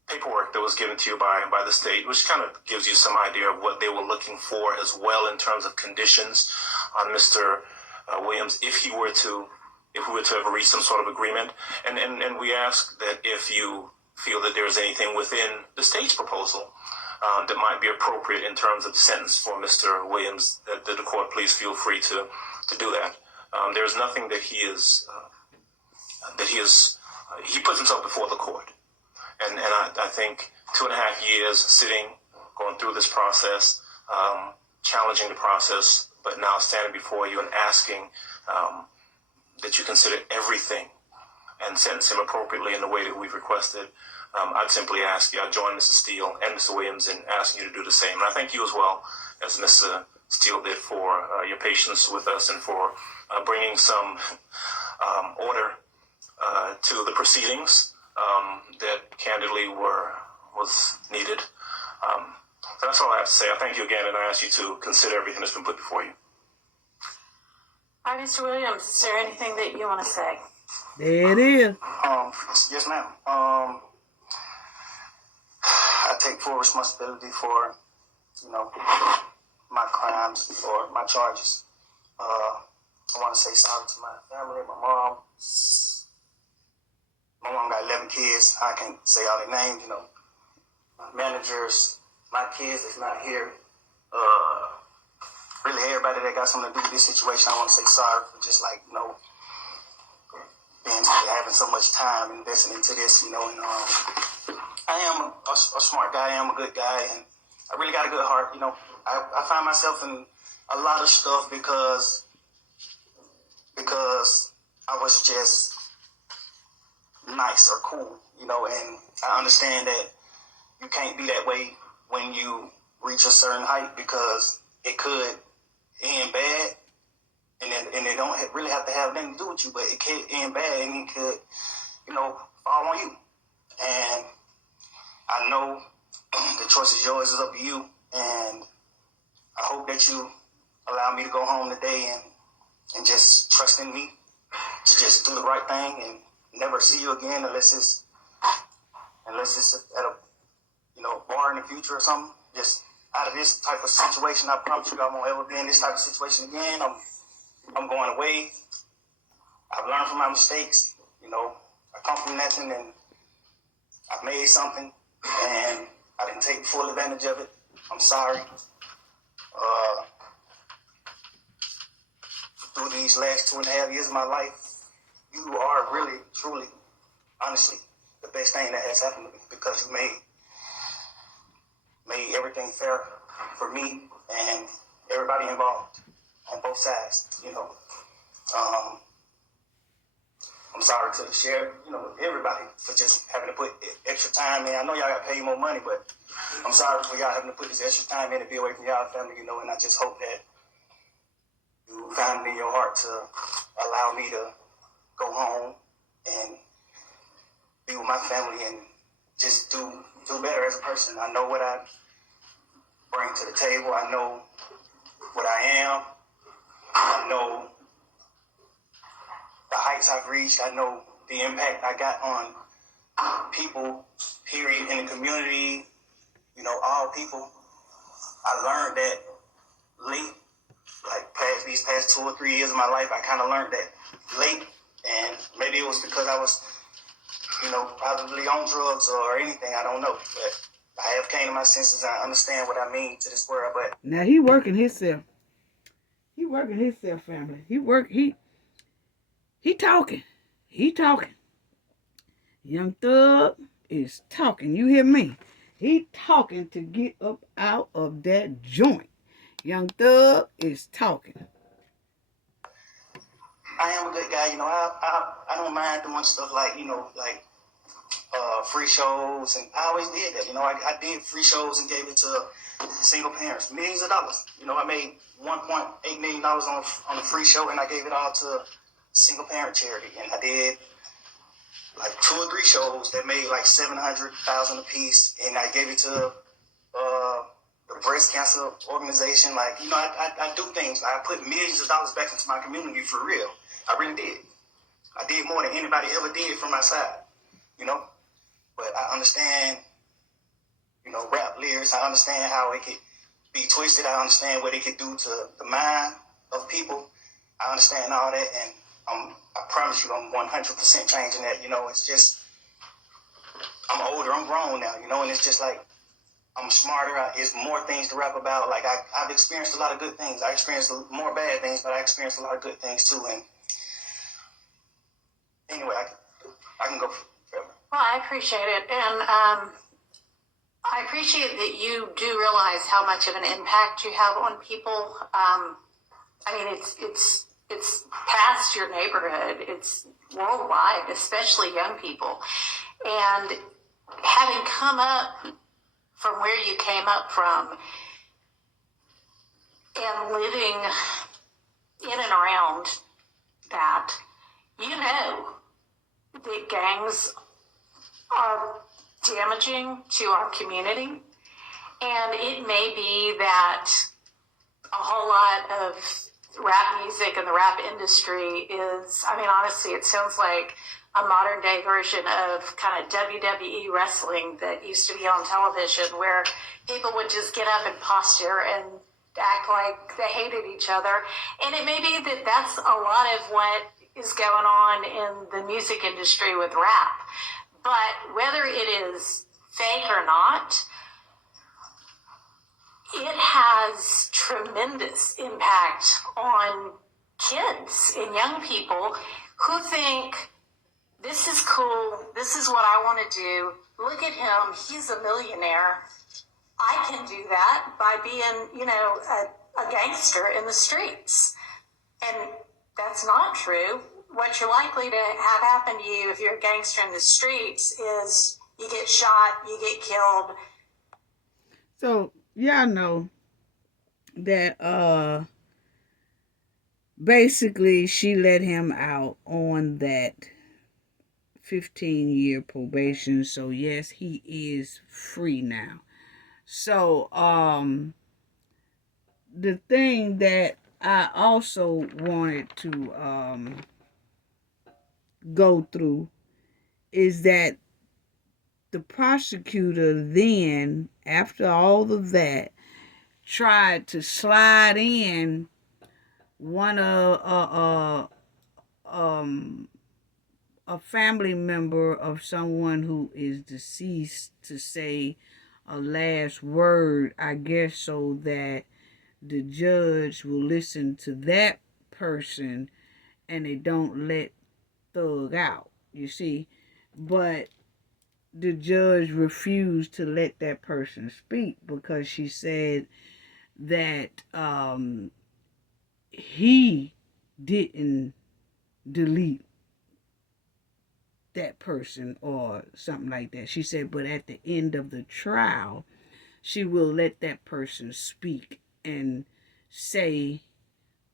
paperwork that was given to you by the state, which kind of gives you some idea of what they were looking for as well in terms of conditions on Mr. Williams if we were to ever reach some sort of agreement. And we ask that if you feel that there is anything within the state's proposal that might be appropriate in terms of sentence for Mr. Williams, that the court please feel free to do that. There is nothing that he puts himself before the court. And I think 2.5 years sitting, going through this process, challenging the process, but now standing before you and asking that you consider everything and sentence him appropriately in the way that we've requested. I'd simply ask you, I'd join Mrs. Steele and Mr. Williams in asking you to do the same. And I thank you as well, as Mr. Steele did, for your patience with us and for bringing some order to the proceedings that candidly was needed. So that's all I have to say. I thank you again, and I ask you to consider everything that's been put before you. All right, Mr. Williams, is there anything that you want to say? There it is. Yes, ma'am. I take full responsibility for, my crimes or my charges. I want to say sorry to my family, my mom. My mom got 11 kids. I can't say all their names, my managers, my kids that's not here. Really everybody that got something to do with this situation, I want to say sorry for just having so much time investing into this, and I am a smart guy. I am a good guy, and I really got a good heart. I find myself in a lot of stuff because I was just nice or cool, and I understand that you can't be that way when you reach a certain height because it could end bad, and it don't really have to have nothing to do with you, but it could end bad and it could, fall on you. And I know the choice is yours, it's up to you, and I hope that you allow me to go home today and just trust in me to just do the right thing and never see you again unless it's at a bar in the future or something. Just out of this type of situation, I promise you I won't ever be in this type of situation again. I'm going away. I've learned from my mistakes. I come from nothing and I've made something and I didn't take full advantage of it. I'm sorry. Through these last 2.5 years of my life, you are really, truly, honestly, the best thing that has happened to me because you made everything fair for me and everybody involved on both sides. I'm sorry to share, with everybody for just having to put extra time in. I know y'all got to pay more money, but I'm sorry for y'all having to put this extra time in to be away from y'all family, and I just hope that you find it in your heart to allow me to go home and be with my family and just do better as a person. I know what I bring to the table. I know what I am. I know the heights I've reached. I know the impact I got on people, period, in the community, all people. I learned that late, these past 2 or 3 years of my life, I kind of learned that late, and maybe it was because I was, probably on drugs or anything, I don't know, but I have came to my senses. I understand what I mean to this world, but now he working himself. He working himself, family. He talking. He talking. Young Thug is talking. You hear me? He talking to get up out of that joint. Young Thug is talking. I am a good guy. I don't mind doing stuff like free shows, and I always did that. I did free shows and gave it to single parents, millions of dollars. I made $1.8 million on a free show, and I gave it all to single parent charity. And I did 2 or 3 shows that made $700,000 a piece, and I gave it to the breast cancer organization. I do things. I put millions of dollars back into my community for real. I really did. I did more than anybody ever did from my side. But I understand, rap lyrics. I understand how it could be twisted. I understand what it could do to the mind of people. I understand all that, and I promise you I'm 100% changing that. It's just, I'm older, I'm grown now, and it's just I'm smarter. It's more things to rap about. I've experienced a lot of good things. I experienced more bad things, but I experienced a lot of good things too. And anyway, I can go forever. Well, I appreciate it, and I appreciate that you do realize how much of an impact you have on people. It's past your neighborhood. It's worldwide, especially young people. And having come up from where you came up from and living in and around that, that gangs are damaging to our community. And it may be that a whole lot of rap music and the rap industry is, honestly, it sounds like a modern day version of kind of WWE wrestling that used to be on television, where people would just get up and posture and act like they hated each other. And it may be that that's a lot of what is going on in the music industry with rap. But whether it is fake or not, it has tremendous impact on kids and young people who think this is cool. This is what I want to do. Look at him. He's a millionaire. I can do that by being, a gangster in the streets. And that's not true. What you're likely to have happen to you if you're a gangster in the streets is you get shot, you get killed. So y'all know that basically she let him out on that 15-year probation. So yes, he is free now. So the thing that I also wanted to go through is that the prosecutor then, after all of that, tried to slide in one of a family member of someone who is deceased to say a last word, I guess, so that the judge will listen to that person and they don't let Thug out, you see. But the judge refused to let that person speak because she said that he didn't delete that person or something like that. She said, but at the end of the trial, she will let that person speak and say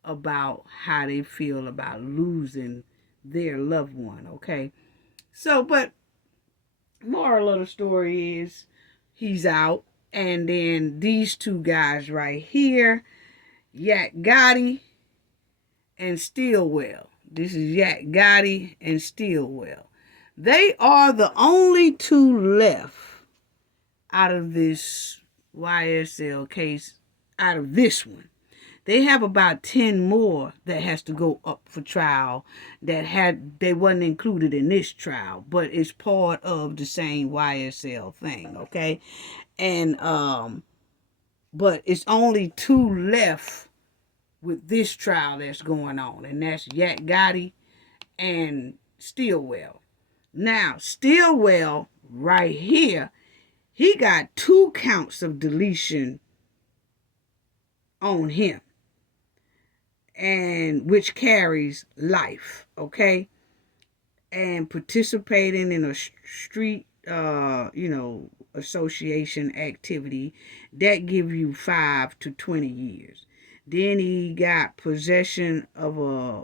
about how they feel about losing their loved one, okay? So, but moral of the story is he's out. And then these two guys right here, Yak Gotti and Stillwell. This is Yak Gotti and Stillwell. They are the only two left out of this YSL case, out of this one. They have about 10 more that has to go up for trial they wasn't included in this trial, but it's part of the same YSL thing, okay? And but it's only two left with this trial that's going on, and that's Yak Gotti and Stillwell. Now, Stillwell right here, he got 2 counts of deletion on him, and which carries life, okay? And participating in a street, association activity, that give you 5 to 20 years. Then he got possession of a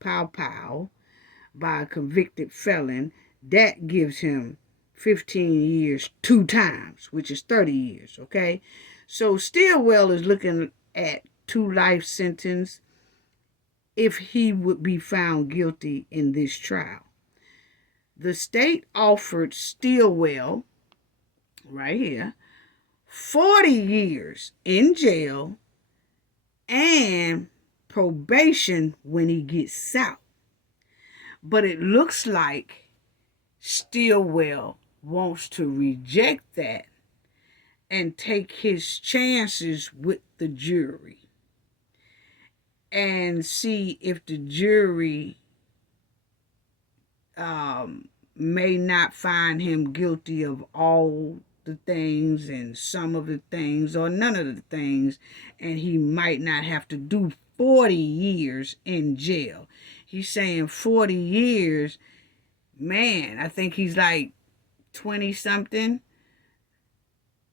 pow by a convicted felon. That gives him 15 years 2 times, which is 30 years, okay? So Stillwell is looking at 2 life sentence if he would be found guilty in this trial. The state offered Stillwell, right here, 40 years in jail and probation when he gets out. But it looks like Stillwell wants to reject that and take his chances with the jury and see if the jury may not find him guilty of all the things and some of the things or none of the things, and he might not have to do 40 years in jail. He's saying 40 years, man, I think he's like 20 something.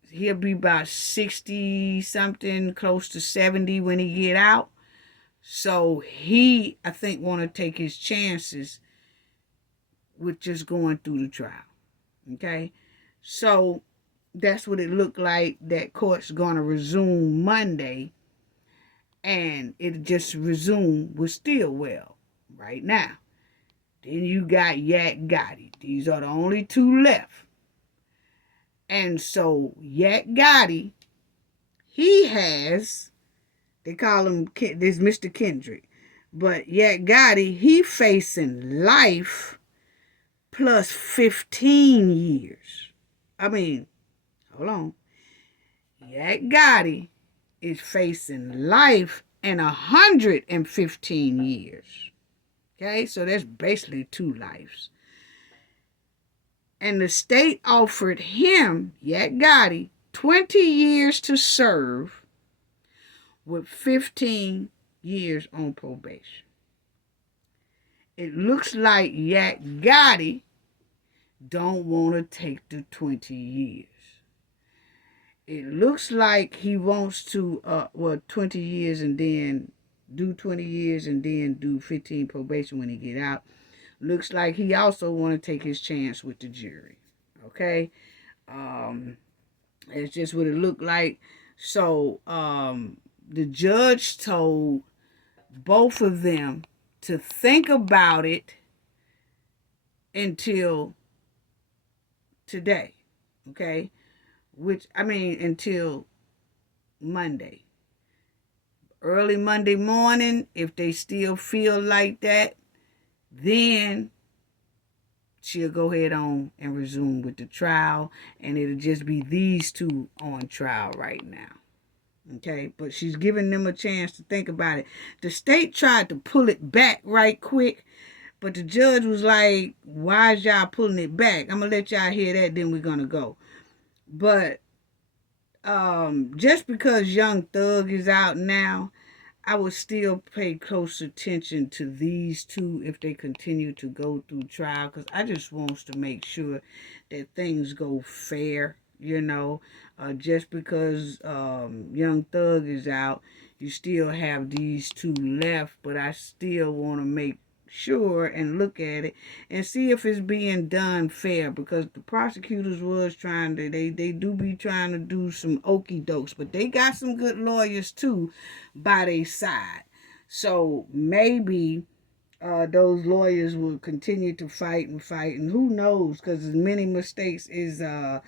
He'll be about 60 something, close to 70 when he get out. So he, I think, want to take his chances with just going through the trial. Okay? So that's what it looked like. That court's going to resume Monday. And it just resumed with Stillwell right now. Then you got Yak Gotti. These are the only 2 left. And so Yak Gotti, he has, they call him, this Mr. Kendrick. But Yak Gotti, he facing life plus 15 years. I mean, hold on. Yak Gotti is facing life and 115 years. Okay, so that's basically 2 lives. And the state offered him, Yak Gotti, 20 years to serve with 15 years on probation. It looks like Yak Gotti don't want to take the 20 years. It looks like he wants to, 20 years and then do 20 years and then do 15 probation when he get out. Looks like he also want to take his chance with the jury. Okay? It's just what it looked like. So, the judge told both of them to think about it until today. Okay? Until Monday. Early Monday morning, if they still feel like that, then she'll go ahead on and resume with the trial, and it'll just be these 2 on trial right now. Okay, but she's giving them a chance to think about it. The state tried to pull it back right quick, but the judge was like, why is y'all pulling it back? I'm going to let y'all hear that, then we're going to go. But just because Young Thug is out now, I would still pay close attention to these 2 if they continue to go through trial, because I just want to make sure that things go fair, just because Young Thug is out, you still have these 2 left, but I still want to make sure and look at it and see if it's being done fair, because the prosecutors was trying to, they do be trying to do some okey dokes, but they got some good lawyers too by their side. So maybe those lawyers will continue to fight, and who knows, because as many mistakes as the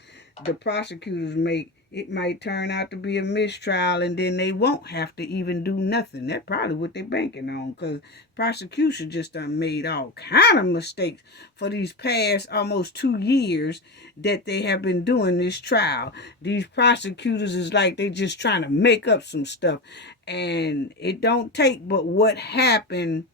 prosecutors make, it might turn out to be a mistrial, and then they won't have to even do nothing. That's probably what they're banking on, because prosecution just done made all kind of mistakes for these past almost 2 years that they have been doing this trial. These prosecutors is like they just trying to make up some stuff, and it don't take but what happened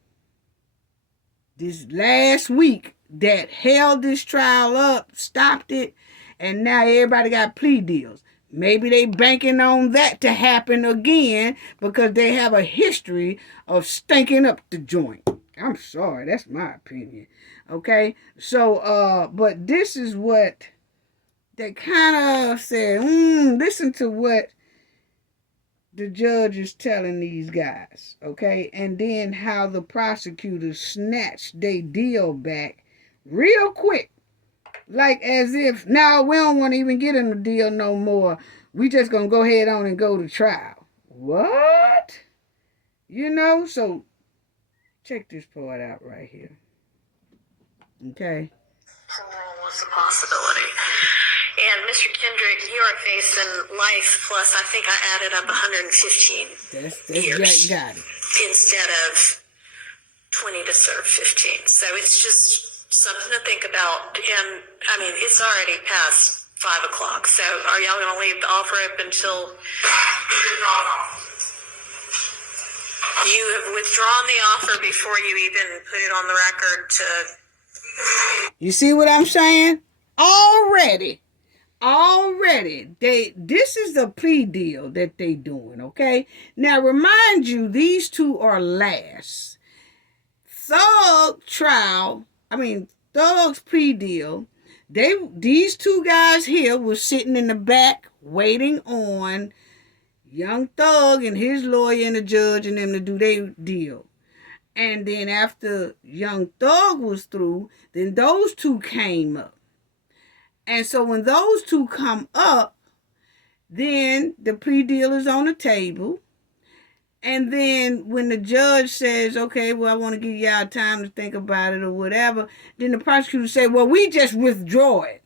this last week that held this trial up, stopped it, and now everybody got plea deals. Maybe they banking on that to happen again because they have a history of stinking up the joint. I'm sorry, that's my opinion. Okay? So, but this is what they kind of said, listen to what the judge is telling these guys, okay? And then how the prosecutors snatched their deal back real quick. Like as if, now we don't want to even get in the deal no more. We just going to go ahead on and go to trial. What? So check this part out right here. Okay? Parole was a possibility. And Mr. Kendrick, you are facing life plus, I think I added up 115 that's years. Got it. Instead of 20 to serve 15. So it's just something to think about. And it's already past 5 o'clock. So are y'all going to leave the offer up until you have withdrawn the offer before you even put it on the record to? You see what I'm saying? Already, this is the plea deal that they doing, okay? Now, remind you, these 2 are last. Thug's plea deal, these 2 guys here were sitting in the back waiting on Young Thug and his lawyer and the judge and them to do their deal. And then after Young Thug was through, then those 2 came up. And so when those 2 come up, then the plea deal is on the table. And then when the judge says, okay, well, I want to give y'all time to think about it or whatever, then the prosecutor say, well, we just withdraw it.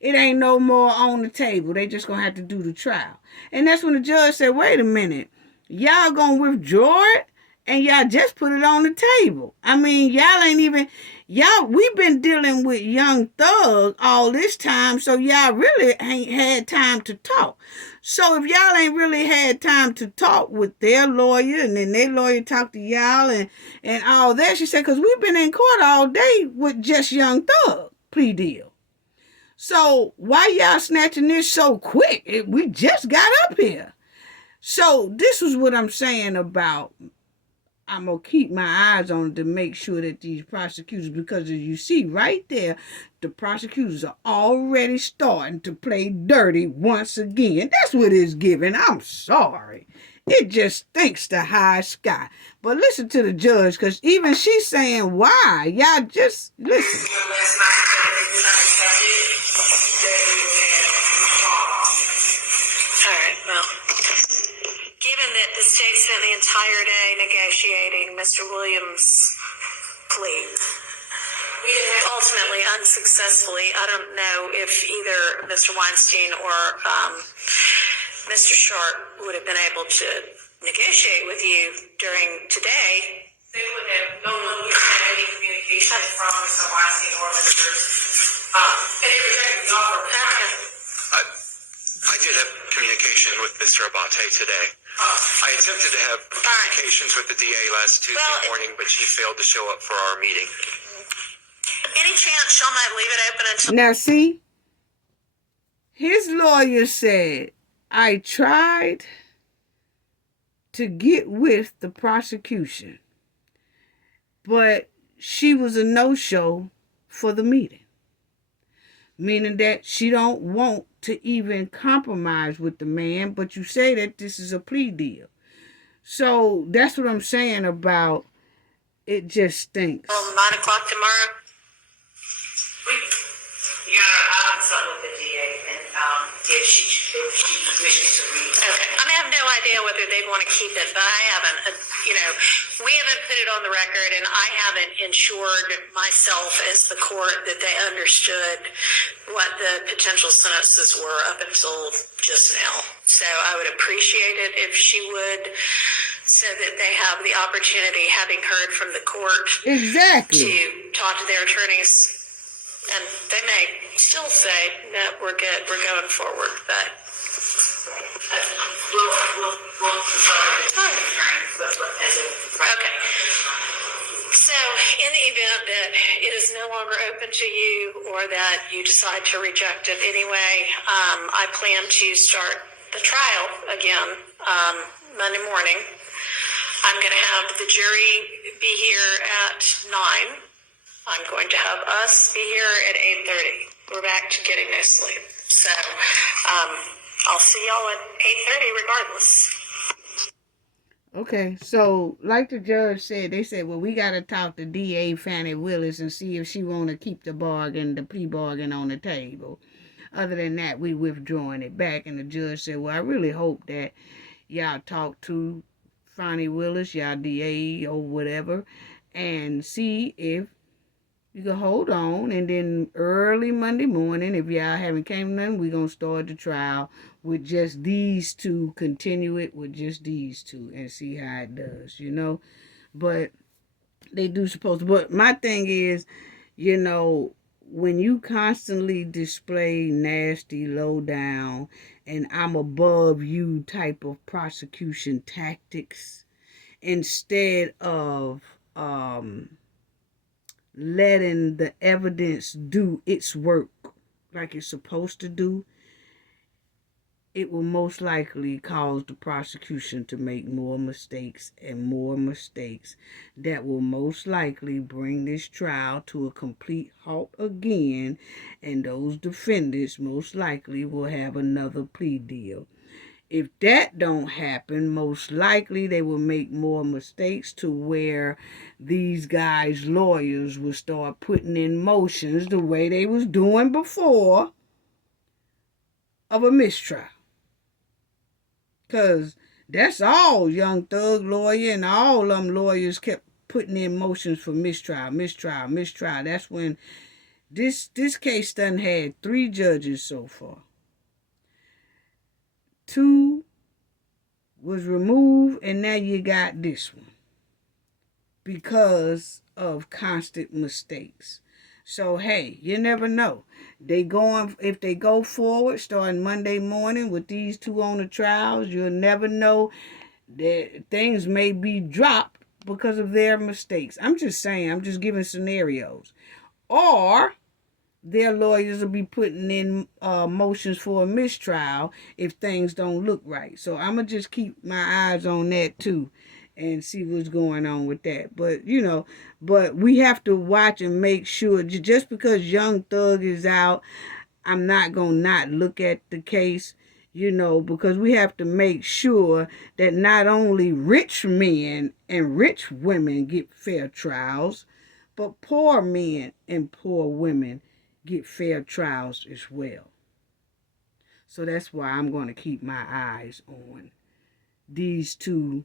It ain't no more on the table. They just going to have to do the trial. And that's when the judge said, wait a minute, y'all going to withdraw it? And y'all just put it on the table. Y'all ain't even, y'all, we've been dealing with Young Thug all this time, so y'all really ain't had time to talk. So if y'all ain't really had time to talk with their lawyer, and then their lawyer talk to y'all and all that, she said, because we've been in court all day with just Young Thug plea deal. So why y'all snatching this so quick? We just got up here. So this is what I'm saying about, I'm going to keep my eyes on it to make sure that these prosecutors, because as you see right there, the prosecutors are already starting to play dirty once again. That's what it's giving. I'm sorry. It just stinks to high sky. But listen to the judge, because even she's saying, why? Y'all just listen. All right, well, given that the state spent the entire day negotiating Mr. Williams' plea, ultimately unsuccessfully, I don't know if either Mr. Weinstein or Mr. Sharp would have been able to negotiate with you during today. They would have no one had any communication from Mr. Weinstein or Mr. They rejected the offer. I did have communication with Mr. Abate today. I attempted to have communications with the DA last Tuesday morning, but she failed to show up for our meeting. Any chance y'all might leave it open until... Now see, his lawyer said, I tried to get with the prosecution, but she was a no-show for the meeting. Meaning that she don't want to even compromise with the man, but you say that this is a plea deal. So that's what I'm saying about it just stinks. 9 o'clock tomorrow? Yeah, I'll consult with the DA and if she wishes to read. Okay. I have no idea whether they want to keep it, but I haven't, we haven't put it on the record, and I haven't ensured myself as the court that they understood what the potential sentences were up until just now. So I would appreciate it if she would, so that they have the opportunity, having heard from the court, exactly, to talk to their attorneys. And they may still say, no, we're good, we're going forward, but we'll okay. So in the event that it is no longer open to you, or that you decide to reject it anyway, I plan to start the trial again Monday morning. I'm going to have the jury be here at 9. I'm going to have us be here at 8:30. We're back to getting no sleep. So I'll see y'all at 8:30 regardless. Okay, so like the judge said, they said, well, we got to talk to DA Fannie Willis and see if she want to keep the plea bargain on the table. Other than that, we withdrawing it back. And the judge said, well, I really hope that y'all talk to Fannie Willis, y'all DA or whatever, and see if you can hold on, and then early Monday morning, if y'all haven't came none, we're going to start the trial with just these two, continue it with just these two, and see how it does, But they do supposed to. But my thing is, when you constantly display nasty, low down, and I'm above you type of prosecution tactics, instead of letting the evidence do its work like it's supposed to do, it will most likely cause the prosecution to make more mistakes and more mistakes that will most likely bring this trial to a complete halt again, and those defendants most likely will have another plea deal. If that don't happen, most likely they will make more mistakes to where these guys' lawyers will start putting in motions the way they was doing before of a mistrial. Because that's all Young Thug lawyer and all them lawyers kept putting in motions for mistrial. That's when this case done had 3 judges so far. 2 was removed, and now you got this one. because of constant mistakes. So hey, you never know. If they go forward starting Monday morning with these two on the trials, you'll never know that things may be dropped because of their mistakes. I'm just saying, I'm just giving scenarios. Or their lawyers will be putting in motions for a mistrial if things don't look right. So I'm going to just keep my eyes on that too and see what's going on with that. But, but we have to watch and make sure, just because Young Thug is out, I'm not going to not look at the case, because we have to make sure that not only rich men and rich women get fair trials, but poor men and poor women get fair trials as well. So that's why I'm going to keep my eyes on these two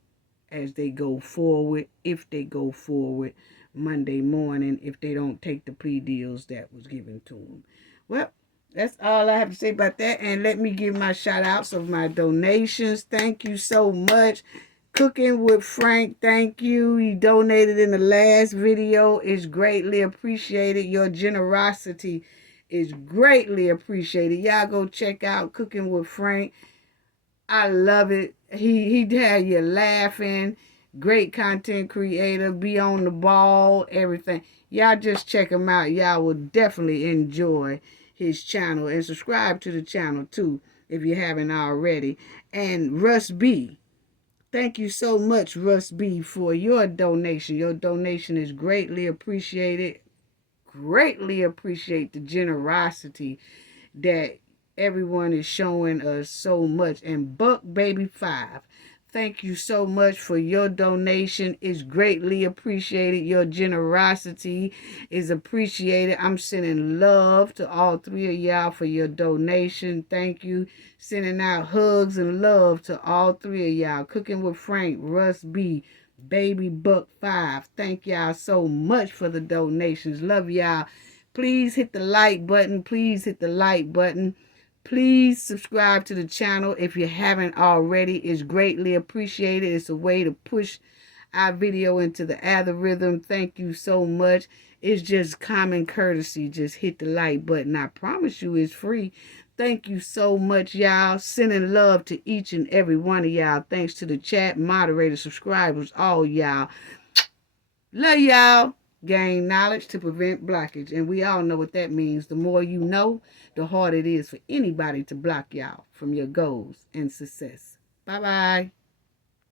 as they go forward, if they go forward Monday morning, if they don't take the plea deals that was given to them. Well, that's all I have to say about that. And let me give my shout outs of my donations. Thank you so much. Cooking with Frank, thank you. He donated in the last video. It's greatly appreciated. Your generosity is greatly appreciated. Y'all go check out Cooking with Frank. I love it. He had you laughing. Great content creator. Be on the ball. Everything. Y'all just check him out. Y'all will definitely enjoy his channel. And subscribe to the channel too if you haven't already. And Russ B. Thank you so much, Russ B, for your donation. Your donation is greatly appreciated. Greatly appreciate the generosity that everyone is showing us so much. And Buck Baby 5, thank you so much for your donation. It's greatly appreciated. Your generosity is appreciated. I'm sending love to all three of y'all for your donation. Thank you. Sending out hugs and love to all three of y'all. Cooking with Frank, Russ B, Baby Buck 5. Thank y'all so much for the donations. Love y'all. Please hit the like button. Please hit the like button. Please subscribe to the channel if you haven't already. It's greatly appreciated. It's a way to push our video into the algorithm. Thank you so much. It's just common courtesy. Just hit the like button. I promise you it's free. Thank you so much, y'all. Sending love to each and every one of y'all. Thanks to the chat, moderators, subscribers, all y'all. Love y'all. Gain knowledge to prevent blockage. And we all know what that means. The more you know, the harder it is for anybody to block y'all from your goals and success. Bye-bye.